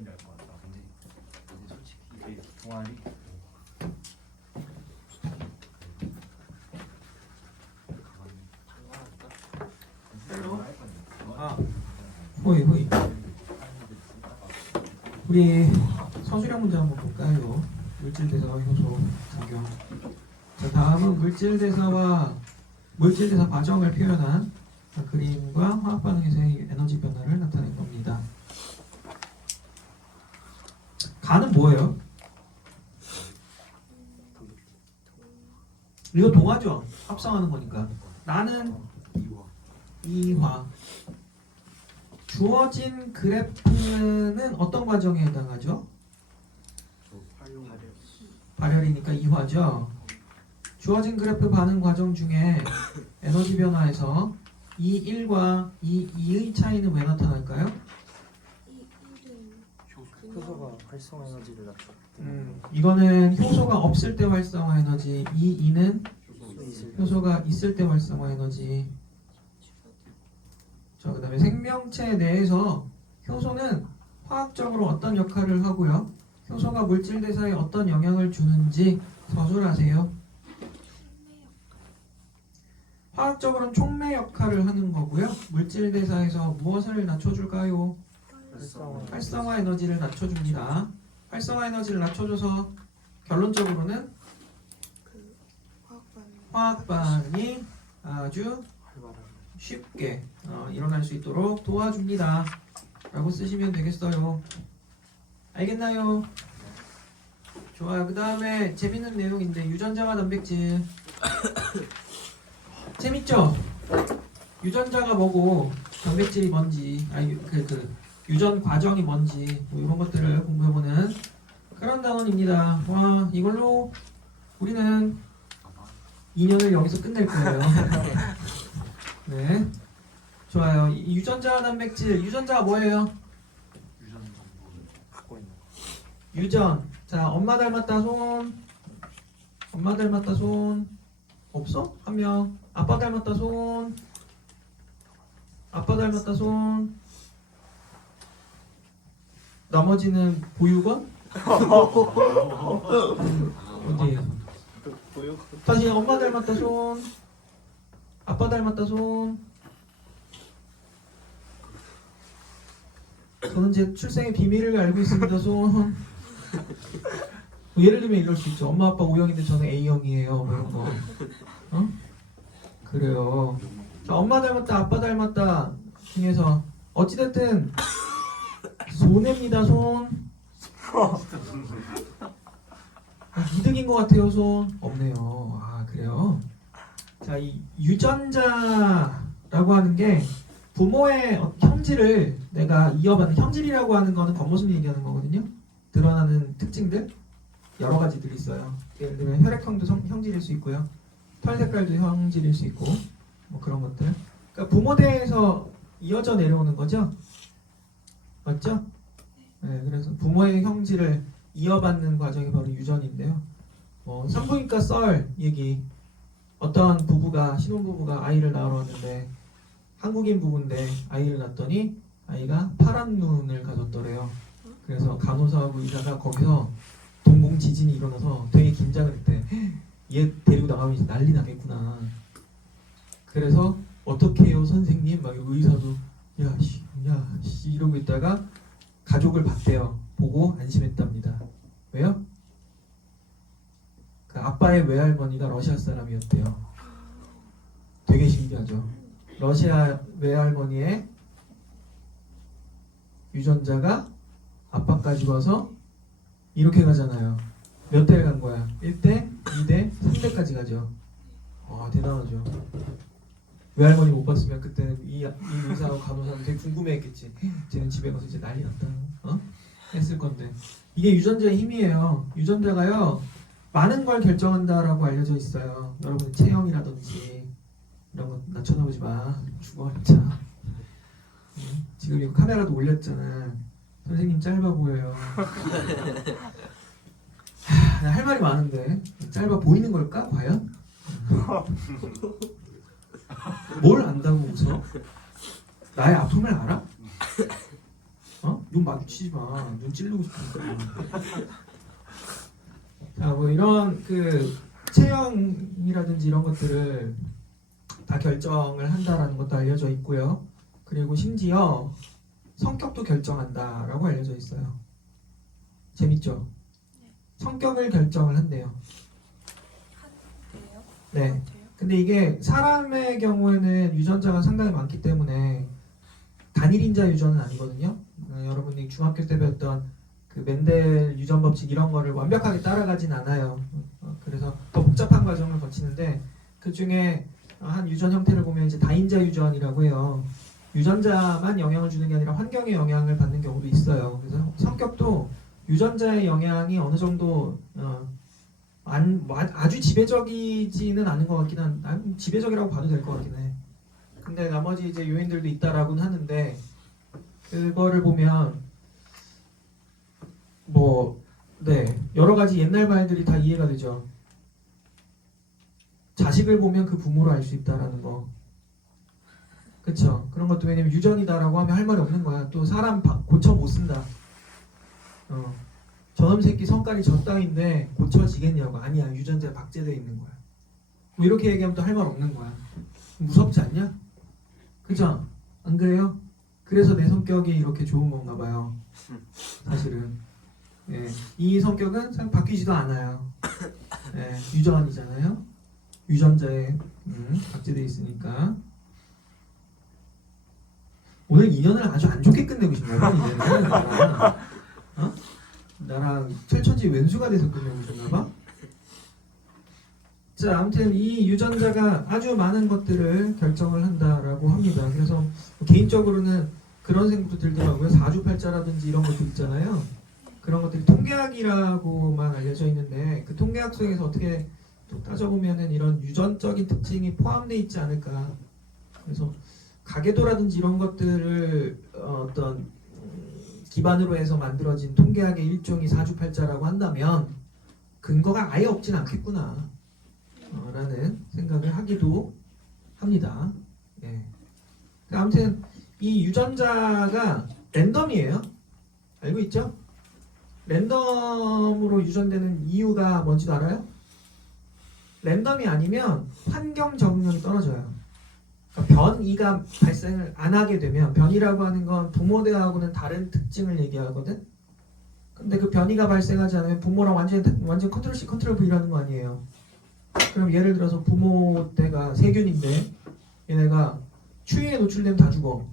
말인지 알 것 같다. 근데 솔직히 동아리 호이 호이. 우리 서술형 문제 한번 볼까요? 물질대사 효소 작용. 자, 다음은 물질대사와 물질대사 과정을 표현한 그림과 화학 반응에서의 에너지 변화를 나타낸 겁니다. 가는 뭐예요? 이거 동화죠? 합성하는 거니까. 나는 이화. 주어진 그래프는 어떤 과정에 해당하죠? 발열이니까 이화죠. 주어진 그래프 반응 과정 중에 에너지 변화에서 E1과 E2의 차이는 왜 나타날까요? 효소가 활성화 에너지를 낮춰. 이거는 효소가 없을 때 활성화 에너지, E2는 효소가 있을 때 활성화 에너지. 자, 그 다음에 생명체 내에서 효소는 화학적으로 어떤 역할을 하고요. 효소가 물질대사에 어떤 영향을 주는지 서술하세요. 화학적으로는 촉매 역할을 하는 거고요. 물질대사에서 무엇을 낮춰줄까요? 활성화 에너지를 낮춰줍니다. 활성화 에너지를 낮춰줘서 결론적으로는 화학 반응이 아주 쉽게 일어날 수 있도록 도와줍니다. 라고 쓰시면 되겠어요. 알겠나요? 좋아요. 그 다음에 재밌는 내용인데 유전자와 단백질. 재밌죠? 유전자가 뭐고 단백질이 뭔지 유전 과정이 뭔지 뭐 이런 것들을 공부해보는 그런 단원입니다. 와, 이걸로 우리는 2년을 여기서 끝낼 거예요. 네, 좋아요. 이 유전자와 단백질. 유전자가 뭐예요? 갖고 있는 유전. 자, 엄마 닮았다 손. 엄마 닮았다 손. 없어? 한 명. 아빠 닮았다 손. 아빠 닮았다 손. 나머지는 보육원? 어디에요? 다시 엄마 닮았다 손. 아빠 닮았다 손. 저는 제 출생의 비밀을 알고 있습니다 손. 뭐 예를 들면 이럴 수 있죠. 엄마 아빠 O형인데 저는 A형이에요. 뭐 이런 거. 그래요. 자, 엄마 닮았다 아빠 닮았다 중에서 어찌됐든 손해입니다 손. 이득인 것 같아요 손. 없네요. 아, 그래요. 자, 이 유전자라고 하는 게 부모의 형질을 내가 이어받는, 형질이라고 하는 거는 겉모습 얘기하는 거거든요. 드러나는 특징들 여러 가지들이 있어요. 예를 들면 혈액형도 형질일 수 있고요. 털 색깔도 형질일 수 있고 뭐 그런 것들. 그러니까 부모대에서 이어져 내려오는 거죠. 맞죠? 네, 그래서 부모의 형질을 이어받는 과정이 바로 유전인데요. 산부인과 썰 얘기. 어떤 부부가, 신혼부부가 아이를 낳으러 왔는데 한국인 부부인데 아이를 낳았더니 아이가 파란 눈을 가졌더래요. 그래서 간호사하고 의사가 거기서 동공 지진이 일어나서 되게 긴장을 했대. 얘 데리고 나가면 이제 난리 나겠구나. 그래서 어떻게 해요 선생님? 막 의사도 야씨 이러고 있다가 가족을 봤대요. 보고 안심했답니다. 왜요? 그 아빠의 외할머니가 러시아 사람이었대요. 되게 신기하죠. 러시아 외할머니의 유전자가 아빠까지 와서 이렇게 가잖아요. 몇 대를 간 거야? 1대, 2대, 3대까지 가죠. 와, 대단하죠. 외할머니 못 봤으면 그때는 이 의사하고 간호사는 되게 궁금해했겠지. 쟤는 집에 가서 이제 난리 났다. 했을 건데. 이게 유전자의 힘이에요. 유전자가요, 많은 걸 결정한다라고 알려져 있어요. 여러분 체형이라든지 이런 거 나 쳐다보지 마. 죽어 진짜. 지금 이거 카메라도 올렸잖아. 선생님 짧아 보여요. 할 말이 많은데 짧아 보이는 걸까 과연? 뭘 안다고 웃어? 나의 아픔을 알아? 눈 마주치지 마. 눈 찌르고 싶으니까. 자, 뭐 이런 그 체형이라든지 이런 것들을 다 결정을 한다라는 것도 알려져 있고요. 그리고 심지어 성격도 결정한다라고 알려져 있어요. 재밌죠? 성격을 결정을 한대요. 한대요? 네. 근데 이게 사람의 경우에는 유전자가 상당히 많기 때문에 단일인자 유전은 아니거든요. 여러분이 중학교 때 배웠던 그 멘델 유전 법칙 이런 거를 완벽하게 따라가진 않아요. 그래서 더 복잡한 과정을 거치는데 그 중에 한 유전 형태를 보면 이제 다인자 유전이라고 해요. 유전자만 영향을 주는 게 아니라 환경의 영향을 받는 경우도 있어요. 그래서 성격도 유전자의 영향이 어느 정도 아주 지배적이지는 않은 것 같긴 한, 지배적이라고 봐도 될 것 같긴 해. 근데 나머지 이제 요인들도 있다라고는 하는데 그거를 보면 여러 가지 옛날 말들이 다 이해가 되죠. 자식을 보면 그 부모로 알 수 있다라는 거. 그쵸? 그런 것도 왜냐면 유전이다라고 하면 할 말이 없는 거야. 또 사람 고쳐 못 쓴다. 저놈 새끼 성깔이 저 따위인데 고쳐지겠냐고. 아니야, 유전자에 박제되어 있는 거야. 뭐 이렇게 얘기하면 또 할 말 없는 거야. 무섭지 않냐? 그죠? 안 그래요? 그래서 내 성격이 이렇게 좋은 건가 봐요. 사실은. 예, 이 성격은 참 바뀌지도 않아요. 예, 유전이잖아요. 유전자에 박제되어 있으니까. 오늘 인연을 아주 안 좋게 끝내고 싶나봐. 이제는 나랑 철천지 왼수가 돼서 끝내고 싶나봐. 자, 아무튼 이 유전자가 아주 많은 것들을 결정을 한다라고 합니다. 그래서 개인적으로는 그런 생각도 들더라고요. 사주팔자라든지 이런 것도 있잖아요. 그런 것들이 통계학이라고만 알려져 있는데 그 통계학 속에서 어떻게 또 따져보면은 이런 유전적인 특징이 포함되어 있지 않을까. 그래서 가계도라든지 이런 것들을 어떤 기반으로 해서 만들어진 통계학의 일종이 사주팔자라고 한다면 근거가 아예 없진 않겠구나 라는 생각을 하기도 합니다. 예. 아무튼 이 유전자가 랜덤이에요. 알고 있죠? 랜덤으로 유전되는 이유가 뭔지도 알아요? 랜덤이 아니면 환경 적응력이 떨어져요. 그러니까 변이가 발생을 안 하게 되면, 변이라고 하는 건 부모들하고는 다른 특징을 얘기하거든. 근데 그 변이가 발생하지 않으면 부모랑 완전 컨트롤 C 컨트롤 V라는 거 아니에요. 그럼 예를 들어서 부모 때가 세균인데 얘네가 추위에 노출되면 다 죽어.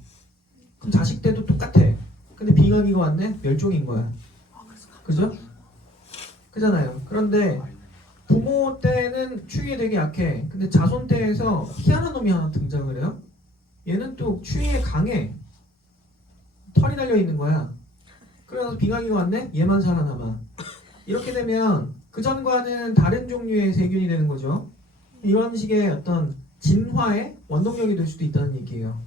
그럼 자식 때도 똑같아. 근데 빙하기가 왔네? 멸종인 거야. 그죠? 그잖아요. 그런데 부모 때는 추위에 되게 약해. 근데 자손 때에서 희한한 놈이 하나 등장을 해요. 얘는 또 추위에 강해. 털이 달려 있는 거야. 그래서 빙하기가 왔네? 얘만 살아남아. 이렇게 되면 그전과는 다른 종류의 세균이 되는 거죠. 이런 식의 어떤 진화의 원동력이 될 수도 있다는 얘기예요.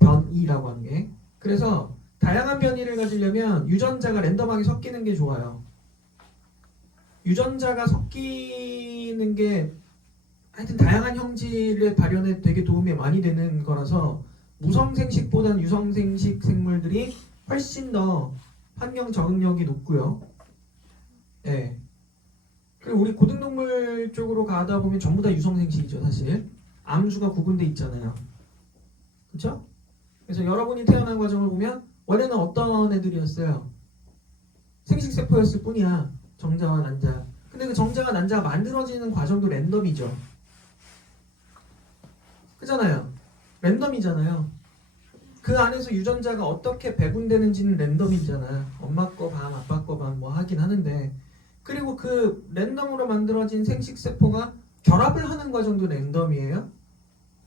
변이라고 하는 게. 그래서 다양한 변이를 가지려면 유전자가 랜덤하게 섞이는 게 좋아요. 유전자가 섞이는 게 하여튼 다양한 형질의 발현에 되게 도움이 많이 되는 거라서 무성생식보다는 유성생식 생물들이 훨씬 더 환경 적응력이 높고요. 예. 그리고 우리 고등동물 쪽으로 가다 보면 전부 다 유성생식이죠, 사실. 암수가 구분돼 있잖아요. 그렇죠? 그래서 여러분이 태어난 과정을 보면 원래는 어떤 애들이었어요? 생식세포였을 뿐이야. 정자와 난자. 근데 그 정자와 난자가 만들어지는 과정도 랜덤이죠. 그잖아요. 랜덤이잖아요. 그 안에서 유전자가 어떻게 배분되는지는 랜덤이잖아. 엄마 거 반, 아빠 거 반 뭐 하긴 하는데. 그리고 그 랜덤으로 만들어진 생식세포가 결합을 하는 과정도 랜덤이에요.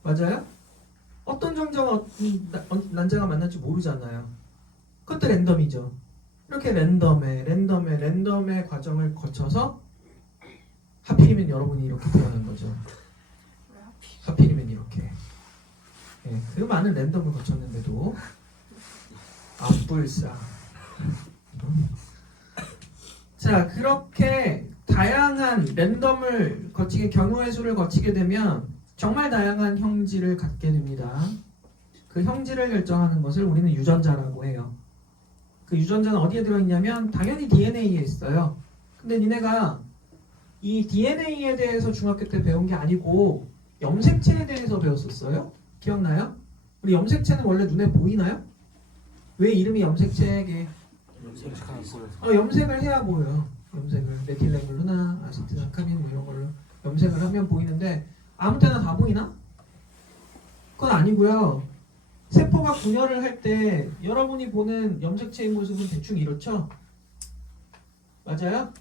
맞아요? 어떤 정자와 난자가 만날지 모르잖아요. 그것도 랜덤이죠. 이렇게 랜덤의 과정을 거쳐서 하필이면 여러분이 이렇게 태어난 거죠. 하필이면 이렇게. 예, 그 많은 랜덤을 거쳤는데도 앞불싸. 자, 그렇게 다양한 랜덤을 거치게 경우의 수를 거치게 되면 정말 다양한 형질을 갖게 됩니다. 그 형질을 결정하는 것을 우리는 유전자라고 해요. 그 유전자는 어디에 들어있냐면 당연히 DNA에 있어요. 근데 니네가 이 DNA에 대해서 중학교 때 배운 게 아니고 염색체에 대해서 배웠었어요? 기억나요? 우리 염색체는 원래 눈에 보이나요? 왜 이름이 염색체게? 염색하는 보여서. 염색을 해야 보여요. 염색을 메틸렌글루나 아세틸사카민 뭐 이런 걸로 염색을 하면 보이는데 아무 때나 다 보이나? 그건 아니고요. 세포가 분열을 할 때 여러분이 보는 염색체의 모습은 대충 이렇죠? 맞아요?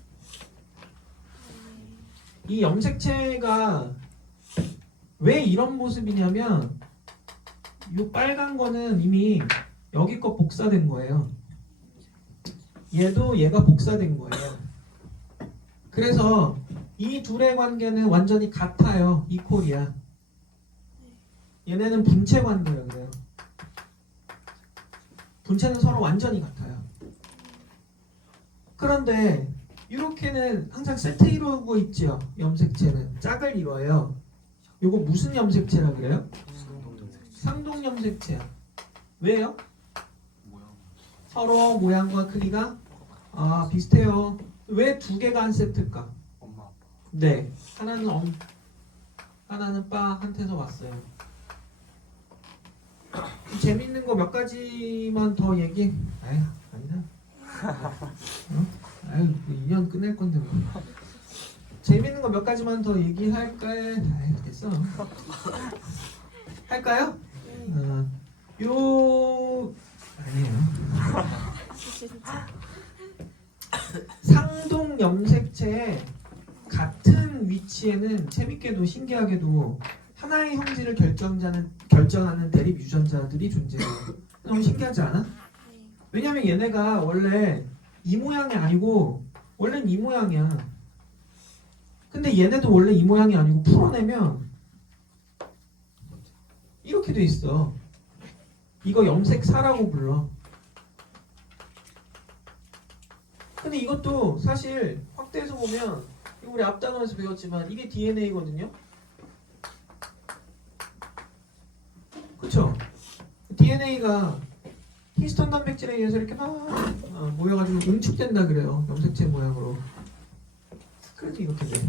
이 염색체가 왜 이런 모습이냐면 이 빨간 거는 이미 여기 거 복사된 거예요. 얘도 얘가 복사된 거예요. 그래서 이 둘의 관계는 완전히 같아요. 이퀄이야. 얘네는 분체 관계예요. 그래요. 분체는 서로 완전히 같아요. 그런데 이렇게는 항상 세트 이루고 있죠. 염색체는 짝을 이뤄요. 이거 무슨 염색체라 그래요? 상동 염색체야. 왜요? 서로 모양과 크기가 비슷해요. 왜 두 개가 한 세트일까? 엄마 아빠. 네, 하나는 하나는 빠한테서 왔어요. 재밌는 거 몇 가지만 더 얘기. 아니다. 아유, 2년 끝낼 건데 뭐. 재밌는 거 몇 가지만 더 얘기할까요? 됐어. 할까요? 아니에요. 상동 염색체의 같은 위치에는 재밌게도 신기하게도 하나의 형질을 결정하는 대립 유전자들이 존재해요. 너무 신기하지 않아? 왜냐면 얘네가 원래 이 모양이 아니고 원래는 이 모양이야. 근데 얘네도 원래 이 모양이 아니고 풀어내면 이렇게 돼 있어. 이거 염색사라고 불러. 근데 이것도 사실 확대해서 보면 우리 앞단원에서 배웠지만 이게 DNA거든요. 그쵸? DNA가 히스톤 단백질에 의해서 이렇게 막 모여가지고 응축된다 그래요. 염색체 모양으로. 그래서 이렇게 돼.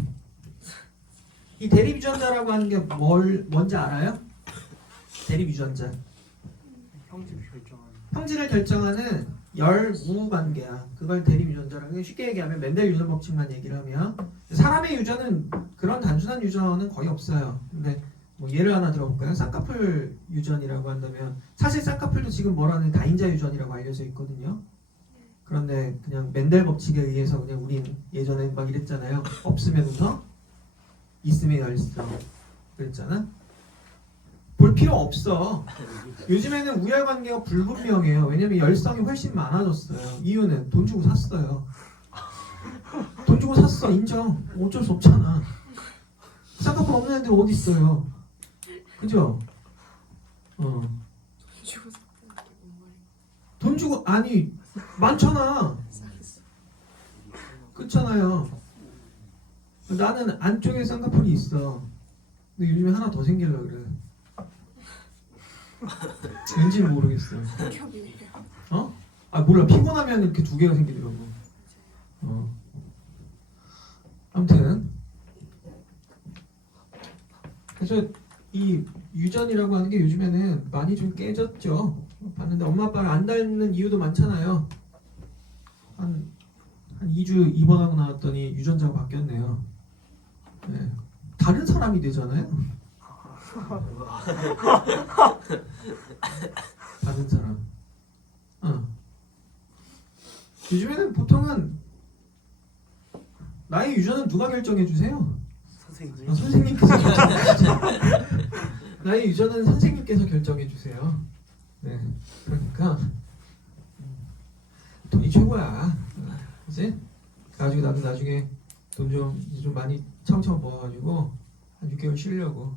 이 대립 유전자라고 하는 게 뭔지 알아요? 대립 유전자. 형질 결정하는. 형질을 결정하는 열무 관계야. 그걸 대립 유전자라고 해. 쉽게 얘기하면 멘델 유전 법칙만 얘기를 하면 사람의 유전은 그런 단순한 유전은 거의 없어요. 근데 뭐 예를 하나 들어볼까요? 쌍꺼풀 유전이라고 한다면 사실 쌍꺼풀도 지금 뭐라는 다인자 유전이라고 알려져 있거든요. 그런데 그냥 멘델 법칙에 의해서 그냥 우린 예전에 막 이랬잖아요. 없으면 웃어, 있으면 열써 그랬잖아. 볼 필요 없어. 요즘에는 우열관계가 불분명해요. 왜냐면 열성이 훨씬 많아졌어요. 이유는 돈 주고 샀어요. 돈 주고 샀어. 인정. 어쩔 수 없잖아. 쌍꺼풀 없는 애들 어디 있어요? 그죠? 돈 주고 아니 많잖아. 그렇잖아요. 나는 안쪽에 쌍꺼풀이 있어. 근데 요즘에 하나 더 생기려고 그래. 왠지는 모르겠어. 몰라. 피곤하면 이렇게 두 개가 생기더라고. 아무튼 그래서 이 유전이라고 하는 게 요즘에는 많이 좀 깨졌죠. 봤는데 엄마 아빠를 안 닮는 이유도 많잖아요. 한 2주 입원하고 나왔더니 유전자가 바뀌었네요. 네. 다른 사람이 되잖아요. 다른 사람. 요즘에는 보통은 나의 유전은 누가 결정해 주세요? 선생님. 선생님께서 결정해 주세요. 나의 유전은 선생님께서 결정해 주세요. 네, 그러니까 돈이 최고야. 그치? 가지고 나도 나중에 돈 좀 많이 차곡차곡 모아가지고 한 6개월 쉬려고.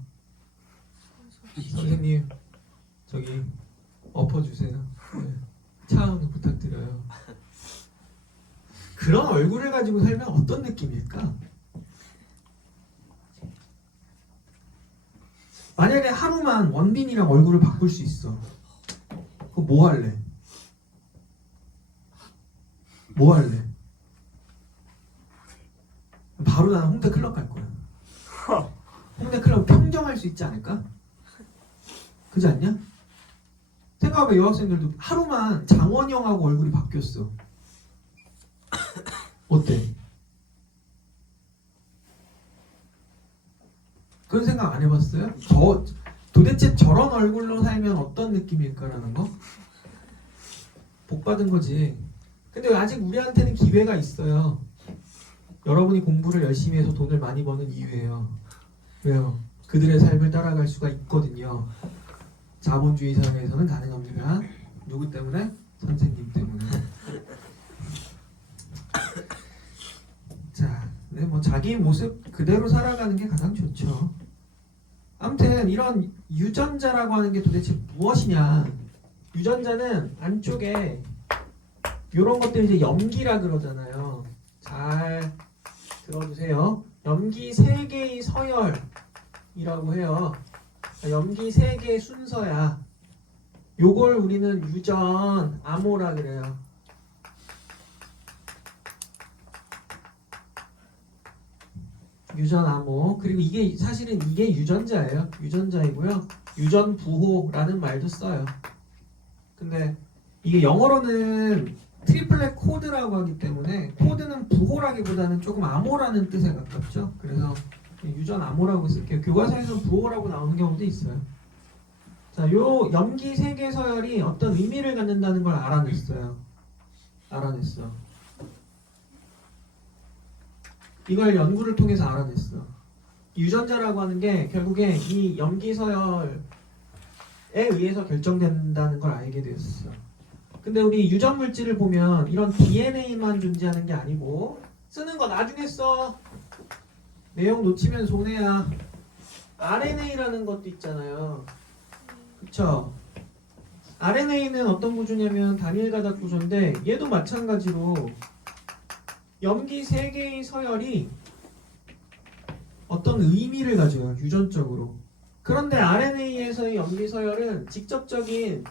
선생님 저기 엎어주세요. 네. 차원 부탁드려요. 그런 얼굴을 가지고 살면 어떤 느낌일까? 만약에 하루만 원빈이랑 얼굴을 바꿀 수 있어. 그럼 뭐 할래? 뭐 할래? 바로 나는 홍대 클럽 갈 거야. 홍대 클럽 평정할 수 있지 않을까? 그렇지 않냐? 생각해봐. 여학생들도 하루만 장원영하고 얼굴이 바뀌었어. 어때? 그런 생각 안 해봤어요? 도대체 저런 얼굴로 살면 어떤 느낌일까라는 거? 복 받은 거지. 근데 아직 우리한테는 기회가 있어요. 여러분이 공부를 열심히 해서 돈을 많이 버는 이유예요. 왜요? 그들의 삶을 따라갈 수가 있거든요. 자본주의 사회에서는 가능합니다. 누구 때문에? 선생님 때문에. 자, 네, 뭐 자기 모습 그대로 살아가는 게 가장 좋죠. 아무튼 이런 유전자라고 하는 게 도대체 무엇이냐? 유전자는 안쪽에 이런 것들 이제 염기라 그러잖아요. 잘 들어주세요. 염기 3개의 서열이라고 해요. 염기 3개의 순서야. 요걸 우리는 유전 암호라 그래요. 유전 암호. 그리고 이게 사실은 이게 유전자예요. 유전자이고요. 유전 부호라는 말도 써요. 근데 이게 영어로는 트리플렛 코드라고 하기 때문에 코드는 부호라기보다는 조금 암호라는 뜻에 가깝죠. 그래서 유전 암호라고 쓸게요. 교과서에서 부호라고 나오는 경우도 있어요. 자, 요 염기 3개 서열이 어떤 의미를 갖는다는 걸 알아냈어요. 알아냈어. 이걸 연구를 통해서 알아냈어. 유전자라고 하는 게 결국에 이 염기 서열에 의해서 결정된다는 걸 알게 되었어. 근데 우리 유전 물질을 보면 이런 DNA만 존재하는 게 아니고 쓰는 거 나중에 써. 내용 놓치면 손해야. RNA라는 것도 있잖아요. 그쵸? RNA는 어떤 구조냐면 단일 가닥 구조인데 얘도 마찬가지로 염기 3개의 서열이 어떤 의미를 가져요. 유전적으로. 그런데 RNA에서의 염기 서열은 직접적인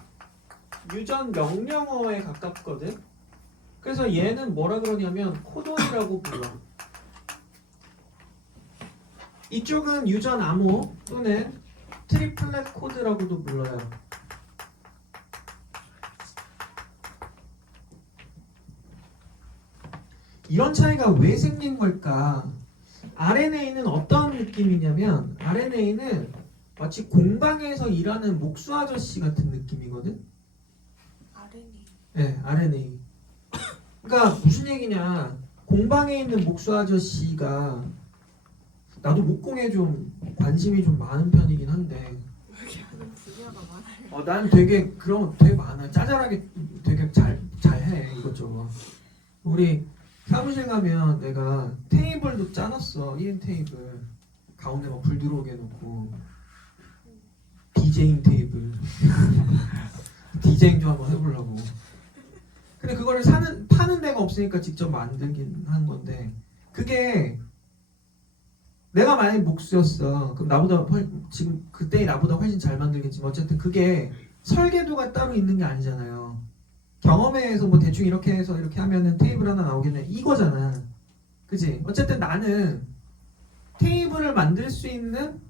유전 명령어에 가깝거든. 그래서 얘는 뭐라 그러냐면 코돈이라고 불러. 이쪽은 유전 암호 또는 트리플렛 코드라고도 불러요. 이런 차이가 왜 생긴 걸까? RNA는 어떤 느낌이냐면 RNA는 마치 공방에서 일하는 목수 아저씨 같은 느낌이거든. RNA. 네, RNA. 그러니까 무슨 얘기냐? 공방에 있는 목수 아저씨가 나도 목공에 좀 관심이 좀 많은 편이긴 한데. 이렇게 하는 분야가 많아요. 난 되게 그런 거 되게 많아. 짜잘하게 되게 잘해 이것저것. 우리 사무실 가면 내가 테이블도 짜놨어. 1인 테이블 가운데 막 불 들어오게 해놓고 디제잉 테이블 디제잉 좀 한번 해보려고. 근데 그거를 파는 데가 없으니까 직접 만들긴 한 건데 그게 내가 만약에 목수였어. 그럼 지금 그때의 나보다 훨씬 잘 만들겠지만 어쨌든 그게 설계도가 따로 있는 게 아니잖아요. 경험에 의해서 뭐 대충 이렇게 해서 이렇게 하면은 테이블 하나 나오겠네 이거잖아. 그치? 어쨌든 나는 테이블을 만들 수 있는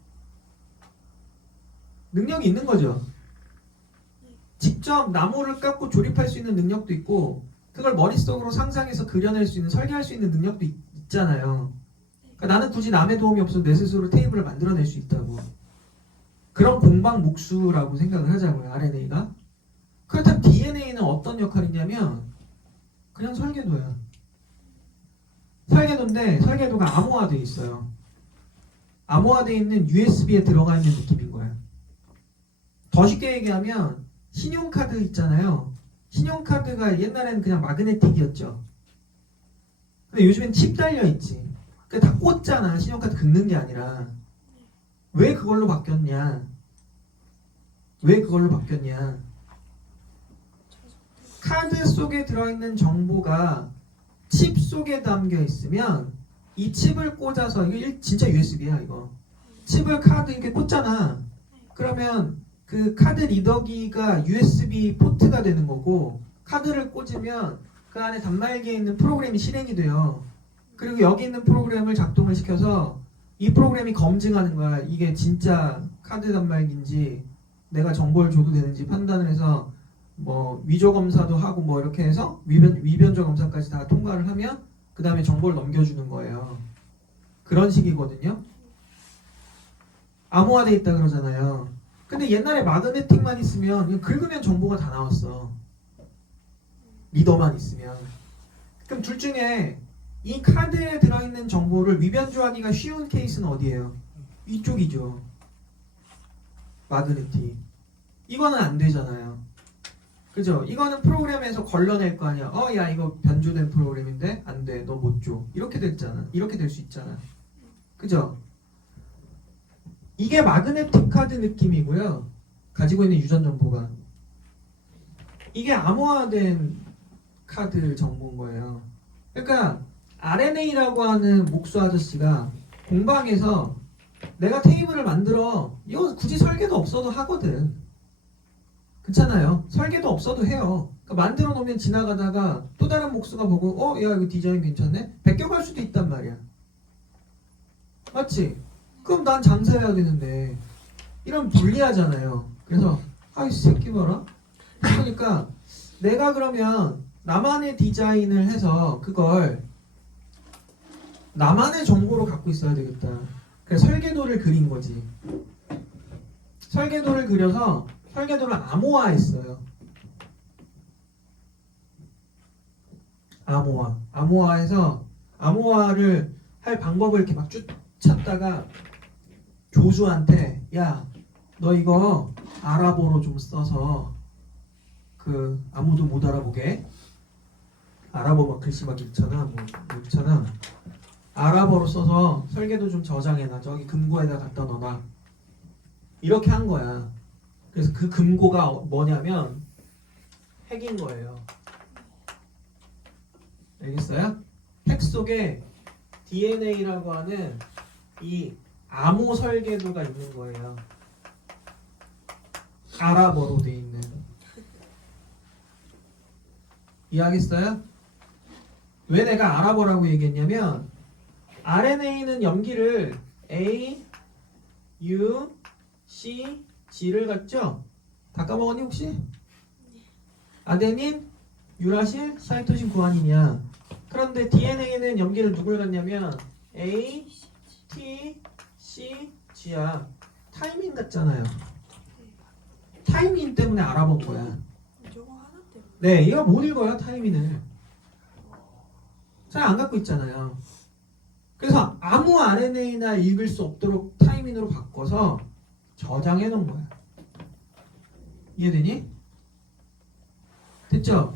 능력이 있는 거죠. 직접 나무를 깎고 조립할 수 있는 능력도 있고 그걸 머릿속으로 상상해서 그려낼 수 있는 설계할 수 있는 능력도 있잖아요. 그러니까 나는 굳이 남의 도움이 없어도 내 스스로 테이블을 만들어낼 수 있다고. 그런 공방 목수라고 생각을 하자고요. RNA가. 그렇다면 DNA는 어떤 역할이냐면 그냥 설계도야. 설계도인데 설계도가 암호화되어 있어요. 암호화되어 있는 USB에 들어가 있는 느낌인 거야. 더 쉽게 얘기하면 신용카드 있잖아요. 신용카드가 옛날에는 그냥 마그네틱이었죠. 근데 요즘엔 칩 달려있지. 그러니까 다 꽂잖아. 신용카드 긁는 게 아니라. 왜 그걸로 바뀌었냐? 왜 그걸로 바뀌었냐? 카드 속에 들어있는 정보가 칩 속에 담겨 있으면 이 칩을 꽂아서 이거 진짜 USB야 이거. 칩을 카드 이렇게 꽂잖아. 그러면 그 카드 리더기가 USB 포트가 되는 거고 카드를 꽂으면 그 안에 단말기에 있는 프로그램이 실행이 돼요. 그리고 여기 있는 프로그램을 작동을 시켜서 이 프로그램이 검증하는 거야. 이게 진짜 카드 단말기인지 내가 정보를 줘도 되는지 판단을 해서 뭐 위조 검사도 하고 뭐 이렇게 해서 위변조 검사까지 다 통과를 하면 그 다음에 정보를 넘겨주는 거예요. 그런 식이거든요. 암호화돼 있다 그러잖아요. 근데 옛날에 마그네틱만 있으면 그냥 긁으면 정보가 다 나왔어. 리더만 있으면. 그럼 둘 중에 이 카드에 들어있는 정보를 위변조하기가 쉬운 케이스는 어디예요? 이쪽이죠. 마그네틱. 이거는 안 되잖아요. 그죠? 이거는 프로그램에서 걸러낼 거 아니야. 야 이거 변조된 프로그램인데 안 돼. 너 못 줘. 이렇게 됐잖아. 이렇게 될 수 있잖아. 그죠? 이게 마그네틱 카드 느낌이고요. 가지고 있는 유전 정보가. 이게 암호화된 카드 정보인 거예요. 그러니까 RNA라고 하는 목수 아저씨가 공방에서 내가 테이블을 만들어. 이거 굳이 설계도 없어도 하거든. 그렇잖아요. 설계도 없어도 해요. 그러니까 만들어 놓으면 지나가다가 또 다른 목수가 보고 야 이거 디자인 괜찮네? 베껴갈 수도 있단 말이야. 맞지? 그럼 난 장사해야 되는데 이러면 불리하잖아요. 그래서 이 새끼 봐라. 그러니까 내가 그러면 나만의 디자인을 해서 그걸 나만의 정보로 갖고 있어야 되겠다. 그래서 설계도를 그린 거지. 설계도를 그려서 설계도를 암호화했어요. 암호화해서 암호화를 할 방법을 이렇게 막 쭉 찾다가 조수한테 야, 너 이거 아랍어로 좀 써서 그 아무도 못 알아보게. 아랍어 막 글씨 막 읽잖아. 뭐 읽잖아. 아랍어로 써서 설계도 좀 저장해놔. 저기 금고에다 갖다 넣어놔. 이렇게 한 거야. 그래서 그 금고가 뭐냐면 핵인 거예요. 알겠어요? 핵 속에 DNA라고 하는 이 암호 설계도가 있는 거예요. 아랍어로 돼 있는. 이해하겠어요? 왜 내가 아랍어라고 얘기했냐면 RNA는 염기를 A, U, C, G를 갖죠? 다 까먹었니 혹시? 아데닌, 유라실, 사이토신, 구아닌이야. 그런데 DNA는 염기를 누굴 갖냐면 A, T, C, G야. 타이밍 같잖아요. 타이밍 때문에 알아본 거야. 저거 하나 때문에. 네, 이거 못 읽어요, 타이밍을. 잘 안 갖고 있잖아요. 그래서 아무 RNA나 읽을 수 없도록 타이밍으로 바꿔서 저장해 놓은 거야. 이해되니? 됐죠?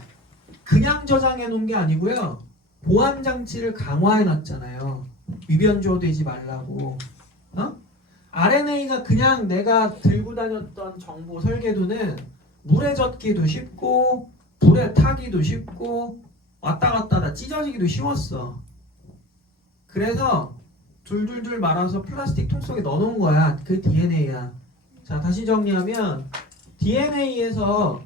그냥 저장해 놓은 게 아니고요. 보안 장치를 강화해 놨잖아요. 위변조되지 말라고. RNA가 그냥 내가 들고 다녔던 정보 설계도는 물에 젖기도 쉽고 불에 타기도 쉽고 왔다 갔다 다 찢어지기도 쉬웠어. 그래서 둘둘둘 말아서 플라스틱 통 속에 넣어놓은 거야. 그 DNA야. 자, 다시 정리하면 DNA에서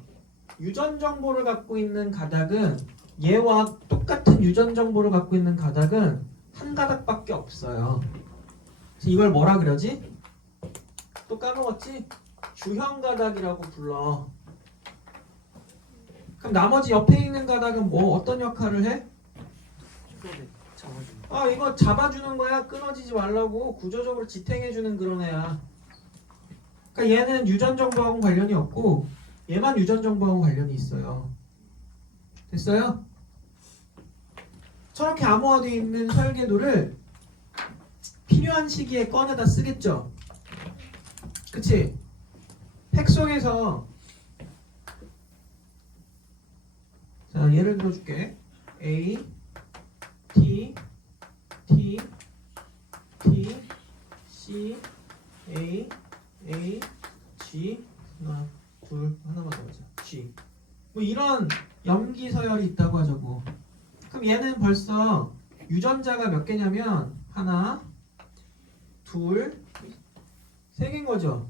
유전 정보를 갖고 있는 가닥은 얘와 똑같은 유전 정보를 갖고 있는 가닥은 한 가닥밖에 없어요. 그래서 이걸 뭐라 그러지? 또 까먹었지? 주형 가닥이라고 불러. 그럼 나머지 옆에 있는 가닥은 뭐 어떤 역할을 해? 잡아주는. 이거 잡아주는 거야. 끊어지지 말라고 구조적으로 지탱해주는 그런 애야. 그러니까 얘는 유전 정보하고 관련이 없고 얘만 유전 정보하고 관련이 있어요. 됐어요? 저렇게 암호화되어 있는 설계도를 필요한 시기에 꺼내다 쓰겠죠. 그치? 핵 속에서 자, 예를 들어줄게. A, T, T, T, C, A, A, G, 하나, 둘, 하나만 더 하자. G. 뭐 이런 염기 서열이 있다고 하자고. 그럼 얘는 벌써 유전자가 몇 개냐면 하나, 둘, 세 개인 거죠.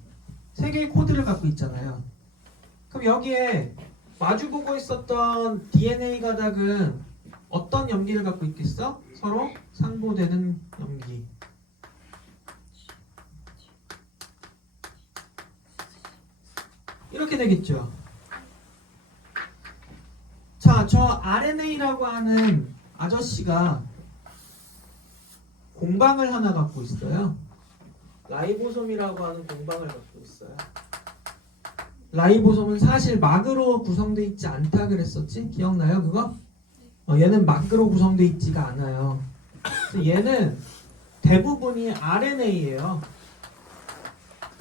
세 개의 코드를 갖고 있잖아요. 그럼 여기에 마주보고 있었던 DNA 가닥은 어떤 염기를 갖고 있겠어? 서로 상보되는 염기. 이렇게 되겠죠. 자, 저 RNA라고 하는 아저씨가 공방을 하나 갖고 있어요. 라이보솜이라고 하는 공방을 갖고 있어요. 라이보솜은 사실 막으로 구성되어 있지 않다 그랬었지? 기억나요 그거? 얘는 막으로 구성되어 있지가 않아요. 얘는 대부분이 RNA예요.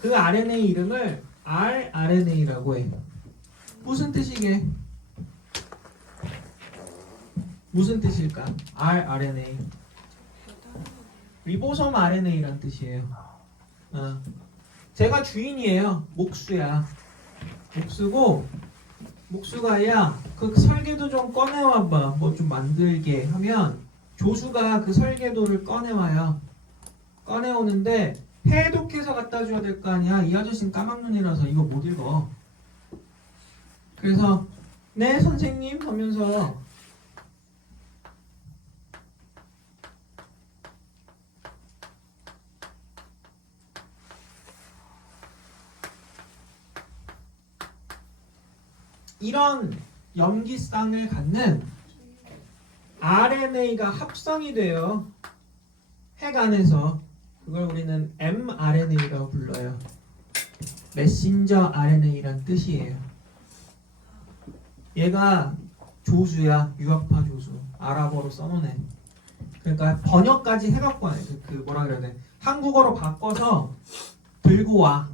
그 RNA 이름을 rRNA라고 해요. 무슨 뜻이게? 무슨 뜻일까? rRNA. 리보솜 RNA란 뜻이에요. 제가 주인이에요. 목수야. 목수고, 목수가 야, 그 설계도 좀 꺼내와봐. 뭐 좀 만들게 하면 조수가 그 설계도를 꺼내와요. 꺼내오는데 해독해서 갖다 줘야 될 거 아니야. 이 아저씨는 까막눈이라서 이거 못 읽어. 그래서 네 선생님 하면서 이런 염기쌍을 갖는 RNA가 합성이 돼요. 핵 안에서. 그걸 우리는 mRNA라고 불러요. 메신저 RNA란 뜻이에요. 얘가 조수야. 유학파 조수. 아랍어로 써놓네. 그러니까 번역까지 해갖고 와요. 그 뭐라 그래야 돼. 한국어로 바꿔서 들고 와.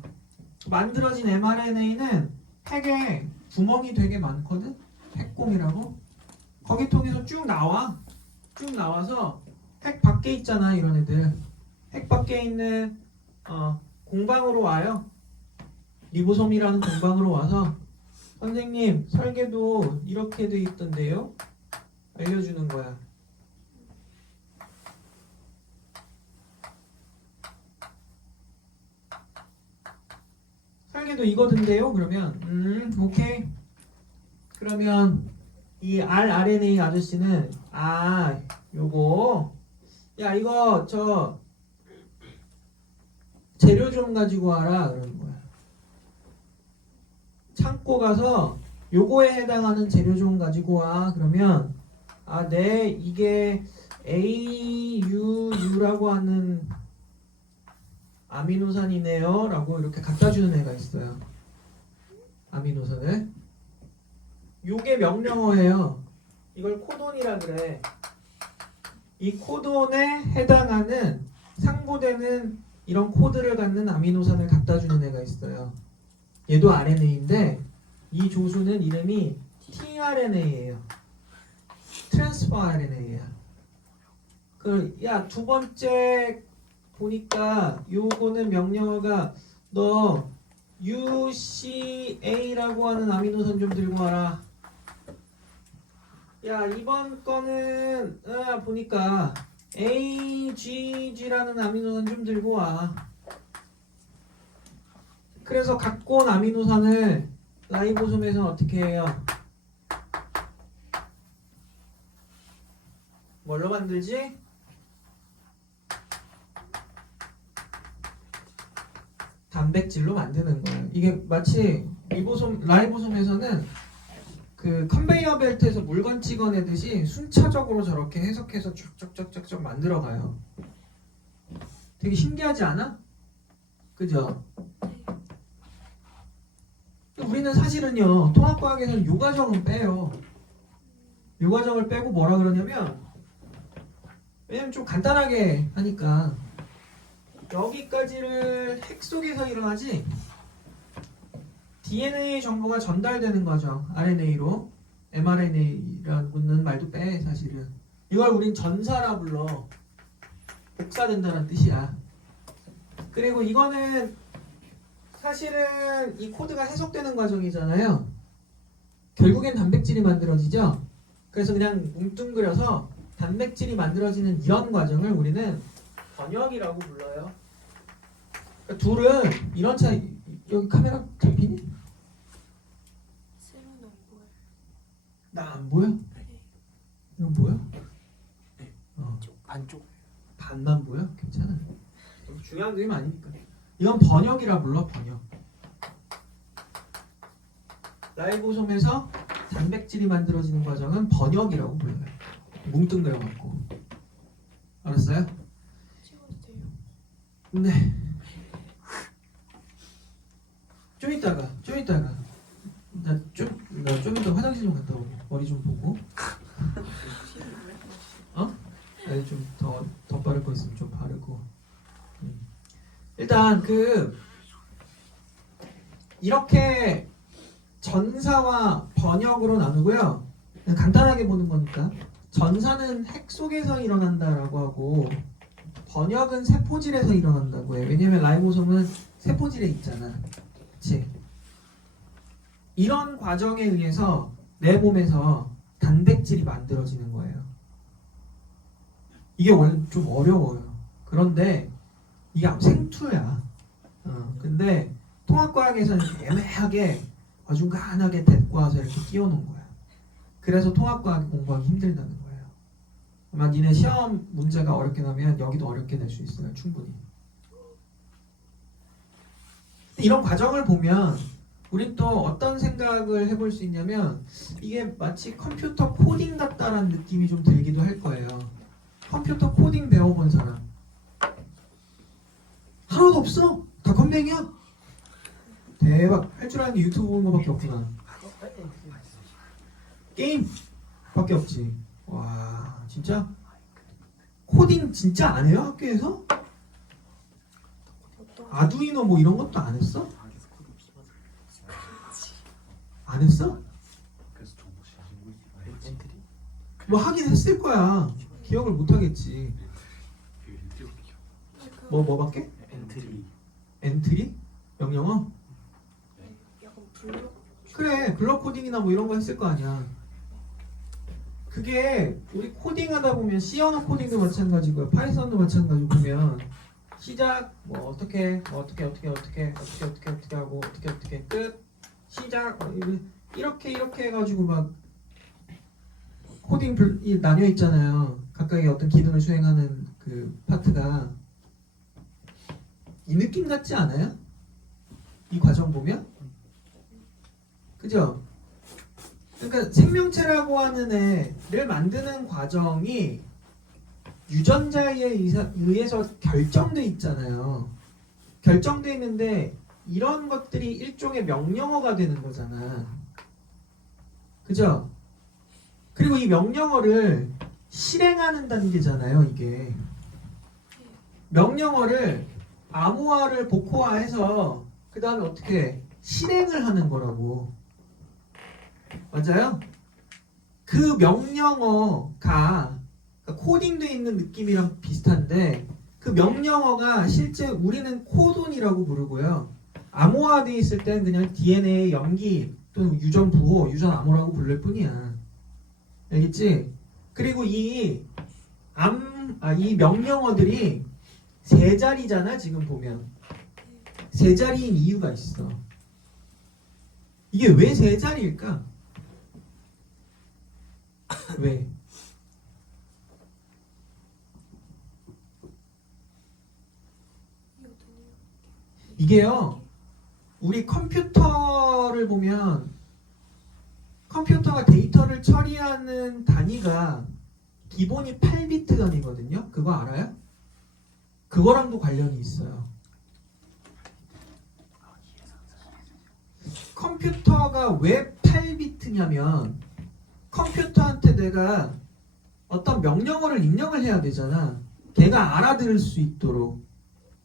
만들어진 mRNA는 핵에 구멍이 되게 많거든? 핵공이라고? 거기 통해서 쭉 나와. 쭉 나와서 핵 밖에 있잖아, 이런 애들. 핵 밖에 있는 공방으로 와요. 리보솜이라는 공방으로 와서 선생님, 설계도 이렇게 돼 있던데요? 알려주는 거야. 설계도 이거던데요? 그러면 오케이. 그러면 이 rRNA 아저씨는 요거 야 이거 저 재료 좀 가지고 와라 그러는 거야. 창고 가서 요거에 해당하는 재료 좀 가지고 와. 그러면 네 이게 AUU라고 하는 아미노산이네요 라고 이렇게 갖다 주는 애가 있어요. 아미노산을. 요게 명령어예요. 이걸 코돈이라 그래. 이 코돈에 해당하는 상보되는 이런 코드를 갖는 아미노산을 갖다 주는 애가 있어요. 얘도 RNA인데 이 조수는 이름이 tRNA예요. 트랜스퍼 RNA야. 두 번째 보니까 요거는 명령어가 너 UCA라고 하는 아미노산 좀 들고 와라. 야 이번 거는 보니까 AGG라는 아미노산 좀 들고 와. 그래서 갖고 온 아미노산을 라이보솜에서 어떻게 해요? 뭘로 만들지? 단백질로 만드는 거예요. 이게 마치 라이보솜에서는 그 컨베이어 벨트에서 물건 찍어내듯이 순차적으로 저렇게 해석해서 쫙쫙쫙쫙 만들어가요. 되게 신기하지 않아? 그죠? 우리는 사실은요 통합과학에서는 요 과정은 빼요. 요 과정을 빼고 뭐라 그러냐면 왜냐면 좀 간단하게 하니까 여기까지를 핵 속에서 일어나지 DNA 정보가 전달되는 거죠. RNA로. mRNA라는 말도 빼 사실은. 이걸 우린 전사라 불러. 복사된다는 뜻이야. 그리고 이거는 사실은 이 코드가 해석되는 과정이잖아요. 결국엔 단백질이 만들어지죠. 그래서 그냥 뭉뚱그려서 단백질이 만들어지는 이런 과정을 우리는 번역이라고 불러요. 그러니까 둘은 이런 차이, 여기 카메라 잡히니? 쌤은 안 보여. 나 안 보여? 네. 이건 보여? 네. 반쪽. 반만 보여? 괜찮아. 중요한 그림 아니니까. 이건 번역이라 불러, 번역. 라이보솜에서 단백질이 만들어지는 과정은 번역이라고 불러요. 뭉뚱그려갖고. 알았어요? 찍어도 돼요? 네. 좀 이따가. 나 좀 이따 화장실 좀 갔다 오고 머리 좀 보고. 아니 좀더 바를 거 있으면 좀 바르고. 일단 이렇게 전사와 번역으로 나누고요. 그냥 간단하게 보는 거니까 전사는 핵 속에서 일어난다라고 하고 번역은 세포질에서 일어난다고 해요. 왜냐면 라이보솜은 세포질에 있잖아. 그치? 이런 과정에 의해서 내 몸에서 단백질이 만들어지는 거예요. 이게 원래 좀 어려워요. 그런데 이게 생투야. 근데 통합과학에서는 애매하게 어중간하게 데리고 와서 이렇게 끼워놓은 거야. 그래서 통합과학 공부하기 힘들다는 거예요. 아마 니네 시험 문제가 어렵게 나면 여기도 어렵게 낼 수 있어요. 충분히. 이런 과정을 보면 우리 또 어떤 생각을 해볼 수 있냐면 이게 마치 컴퓨터 코딩 같다라는 느낌이 좀 들기도 할 거예요. 컴퓨터 코딩 배워본 사람 하나도 없어? 다 컴맹이야? 대박. 할 줄 아는 게 유튜브 보는 거밖에 없구나. 게임 밖에 없지. 와 진짜 코딩 진짜 안 해요? 학교에서? 어떤 아두이노 뭐 이런 것도 안 했어? 안 했어? 그래서 정보 신고 엔트리. 뭐 하긴 했을 거야. 기억을 못 하겠지. 뭐밖에? 엔트리. 엔트리? 명령어? 약간 블록 그래 블럭 코딩이나 뭐 이런 거 했을 거 아니야. 그게 우리 코딩하다 보면 C 언어 코딩도 마찬가지고요. 파이썬도 마찬가지고 보면 시작 뭐 어떻게 하고 어떻게 끝 시작 이렇게 해가지고 막 코딩 나뉘어 있잖아요. 각각의 어떤 기능을 수행하는 그 파트가 이 느낌 같지 않아요? 이 과정 보면? 그죠? 그러니까 생명체라고 하는 애를 만드는 과정이 유전자에 의해서 결정돼 있잖아요. 결정돼 있는데 이런 것들이 일종의 명령어가 되는 거잖아. 그죠? 그리고 이 명령어를 실행하는 단계잖아요, 이게. 명령어를 암호화를 복호화해서 그 다음에 어떻게 실행을 하는 거라고. 맞아요? 그 명령어가 코딩돼 있는 느낌이랑 비슷한데 그 명령어가 실제 우리는 코돈이라고 부르고요. 암호화돼 있을 때는 그냥 DNA 염기 또는 유전 부호, 유전 암호라고 부를 뿐이야. 알겠지? 그리고 이 명령어들이 세 자리잖아. 지금 보면 세 자리인 이유가 있어. 이게 왜 세 자리일까? 왜? 이게요. 우리 컴퓨터를 보면 컴퓨터가 데이터를 처리하는 단위가 기본이 8비트 단위거든요. 그거 알아요? 그거랑도 관련이 있어요. 컴퓨터가 왜 8비트냐면 컴퓨터한테 내가 어떤 명령어를 입력을 해야 되잖아. 걔가 알아들을 수 있도록.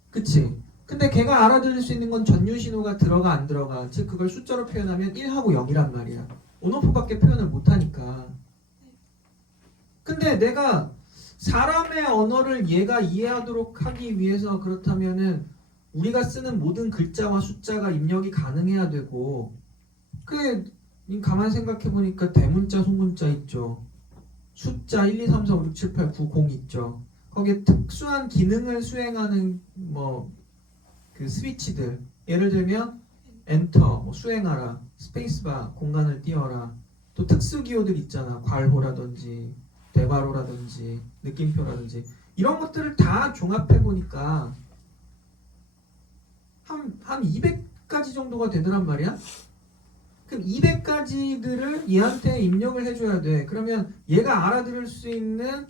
그치? 근데 걔가 알아들을 수 있는 건 전류 신호가 들어가 안 들어가. 즉 그걸 숫자로 표현하면 1하고 0이란 말이야. 온오프밖에 표현을 못하니까. 근데 내가 사람의 언어를 얘가 이해하도록 하기 위해서 그렇다면은 우리가 쓰는 모든 글자와 숫자가 입력이 가능해야 되고 그게 가만히 생각해보니까 대문자, 소문자 있죠. 숫자 1, 2, 3, 4, 5, 6, 7, 8, 9, 0 있죠. 거기에 특수한 기능을 수행하는 그 스위치들 예를 들면 엔터, 뭐 수행하라, 스페이스바, 공간을 띄워라. 또 특수 기호들 있잖아. 괄호라든지 대괄호라든지 느낌표라든지 이런 것들을 다 종합해 보니까 한 200가지 정도가 되더란 말이야. 그럼 200가지들을 얘한테 입력을 해줘야 돼. 그러면 얘가 알아들을 수 있는